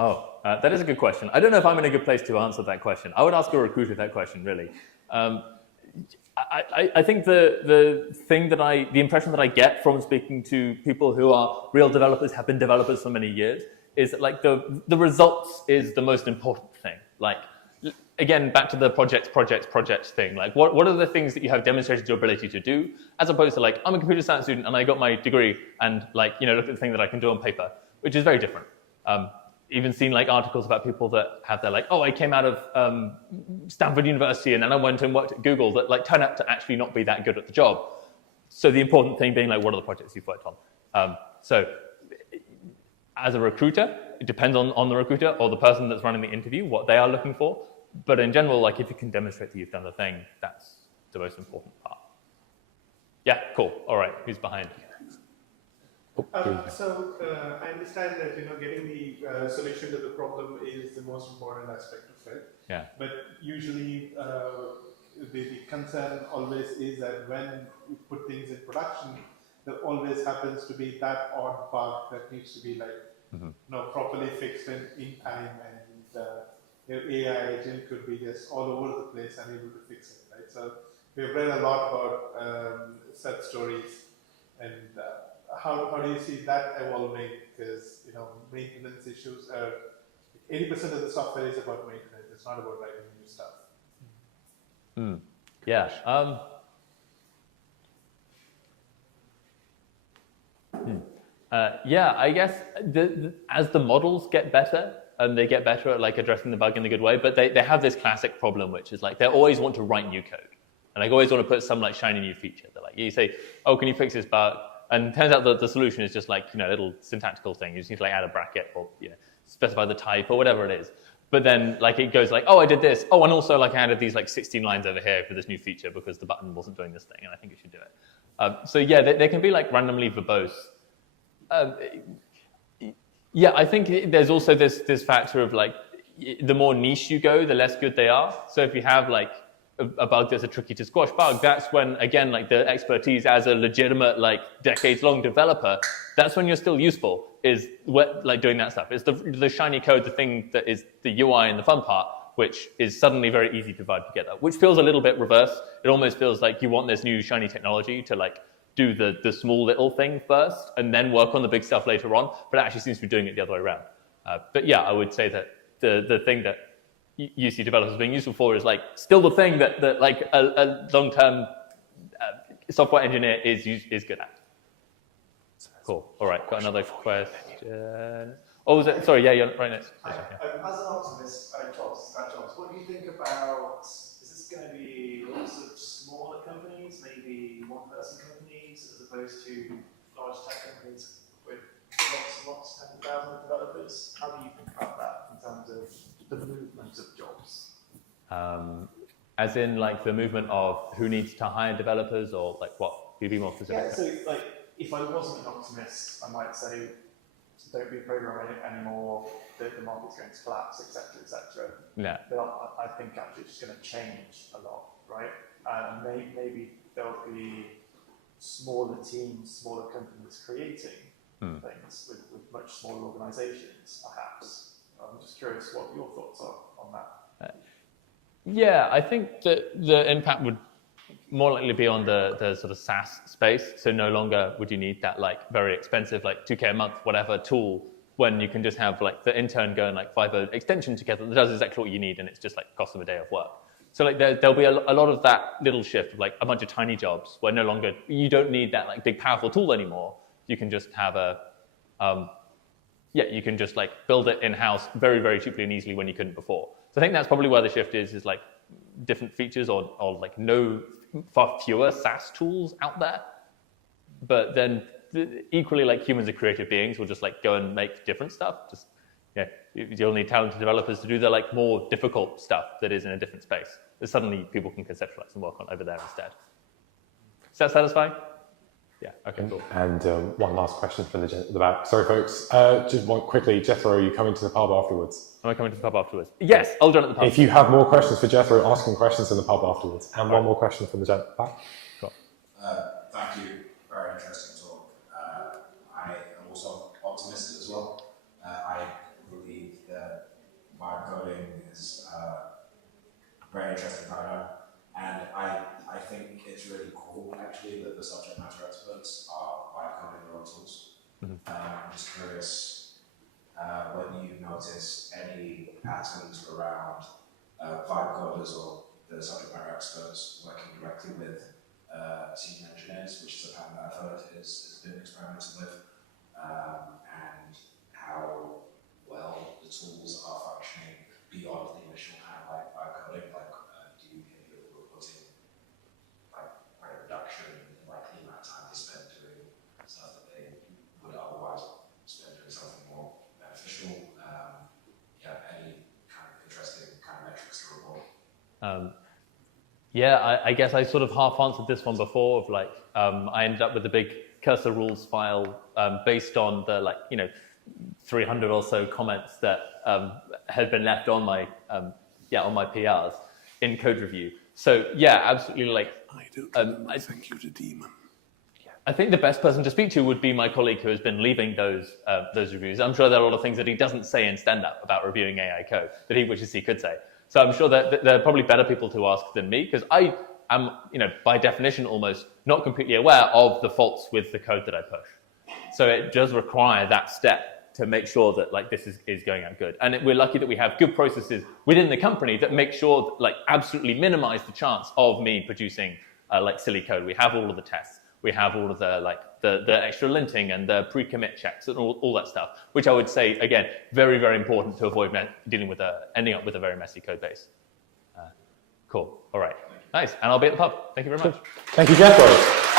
Oh, that is a good question. I don't know if I'm in a good place to answer that question. I would ask a recruiter that question, really. I think the impression that I get from speaking to people who are real developers, have been developers for many years, is that like the results is the most important thing. Like, again, back to the projects thing. Like, what are the things that you have demonstrated your ability to do, as opposed to like, I'm a computer science student and I got my degree and like, you know, look at the thing that I can do on paper, which is very different. Even seen like articles about people that have their like, oh, I came out of Stanford University and then I went and worked at Google that like turn out to actually not be that good at the job. So the important thing being like, what are the projects you've worked on? So as a recruiter, it depends on the recruiter or the person that's running the interview, what they are looking for. But in general, like if you can demonstrate that you've done the thing, that's the most important part. Yeah, cool. All right, who's behind? So I understand that getting the solution to the problem is the most important aspect of it. Yeah. But usually the concern always is that when you put things in production, there always happens to be that odd bug that needs to be like properly fixed in time, and your AI agent could be just all over the place unable to fix it. Right. So we've read a lot about such stories, and how do you see that evolving? Because maintenance issues are 80% of the software is about maintenance. It's not about writing new stuff. Yeah. Yeah. I guess as the models get better, and they get better at like addressing the bug in a good way, but they have this classic problem, which is like they always want to write new code, and they always want to put some like shiny new feature. They're like, you say, oh, can you fix this bug? And it turns out that the solution is just like, a little syntactical thing. You just need to like add a bracket or specify the type or whatever it is. But then like it goes like, oh, I did this. Oh, and also like I added these like 16 lines over here for this new feature because the button wasn't doing this thing and I think it should do it. So yeah, they can be like randomly verbose. Yeah, I think there's also this factor of like, the more niche you go, the less good they are. So if you have like a bug that's a tricky to squash bug, that's when, again, like the expertise as a legitimate, like decades-long developer, that's when you're still useful, is like doing that stuff. It's the shiny code, the thing that is the UI and the fun part, which is suddenly very easy to vibe together, which feels a little bit reverse. It almost feels like you want this new shiny technology to like do the small little thing first and then work on the big stuff later on, but it actually seems to be doing it the other way around. But yeah, I would say that the thing that you see developers being useful for is like still the thing that like a long-term software engineer is good at. Cool. All right, got another question. Oh, was it? Sorry, yeah, you're right next. As an optimist, Jobs, what do you think about, is this going to be lots of smaller companies, maybe one-person companies, as opposed to large tech companies with lots and lots, 10,000 developers? How do you think about that in terms of the movement of jobs? As in, like, the movement of who needs to hire developers, or like what? Can you be more specific? Yeah, so like, if I wasn't an optimist, I might say, don't be programming anymore, the market's going to collapse, etc., etc. Yeah. But I think actually it's going to change a lot, right? Maybe there'll be smaller teams, smaller companies creating things with much smaller organizations, perhaps. I'm just curious what your thoughts are on that. Yeah, I think that the impact would more likely be on the sort of SaaS space. So no longer would you need that like very expensive, like $2K a month, whatever tool, when you can just have like the intern go and like Fiverr extension together that does exactly what you need, and it's just like cost of a day of work. So like there'll be a lot of that little shift of like a bunch of tiny jobs where no longer, you don't need that like big powerful tool anymore. You can just have you can just like build it in-house very, very cheaply and easily when you couldn't before. So I think that's probably where the shift is like different features or like far fewer SaaS tools out there. But then equally, like humans are creative beings, will just like go and make different stuff. Just you'll need talented developers to do the like more difficult stuff that is in a different space that suddenly people can conceptualize and work on over there instead. Is that satisfying? Yeah, okay, cool. And one last question from the back. Sorry, folks. Just one quickly, Jethro, are you coming to the pub afterwards? Am I coming to the pub afterwards? Yes, I'll join at the pub. If you have more questions for Jethro, ask him questions in the pub afterwards. And one more question from the gent back. Cool. Thank you. Very interesting talk. I am also optimistic as well. I believe that vibe coding is a very interesting paradigm. And I think it's really cool, actually, that the subject matter experts are vibe coding their own tools. I'm just curious whether you notice any patterns around vibe coders or the subject matter experts working directly with senior engineers, which is a pattern that I've heard has been experimented with, and how well the tools are functioning beyond the initial kind of like vibe coding. Like, do you hear people reporting like reduction in like the amount of time they spend doing stuff that they would otherwise spend doing something more beneficial? Any kind of interesting kind of metrics to report? Yeah, I guess I sort of half answered this one before of like, I ended up with a big cursor rules file based on the 300 or so comments that had been left on my on my PRs in code review. So yeah, absolutely. Like, I think you to Demon. I think the best person to speak to would be my colleague who has been leaving those reviews. I'm sure there are a lot of things that he doesn't say in stand-up about reviewing AI code that he wishes he could say. So I'm sure that there are probably better people to ask than me, because I am, by definition, almost not completely aware of the faults with the code that I push. So it does require that step to make sure that like this is going out good. And we're lucky that we have good processes within the company that make sure that, like, absolutely minimize the chance of me producing like silly code. We have all of the tests. We have all of the the extra linting and the pre-commit checks and all that stuff, which I would say, again, very, very important to avoid ending up with a very messy code base. Cool. All right. Nice. And I'll be at the pub. Thank you very much. Thank you, Jethro.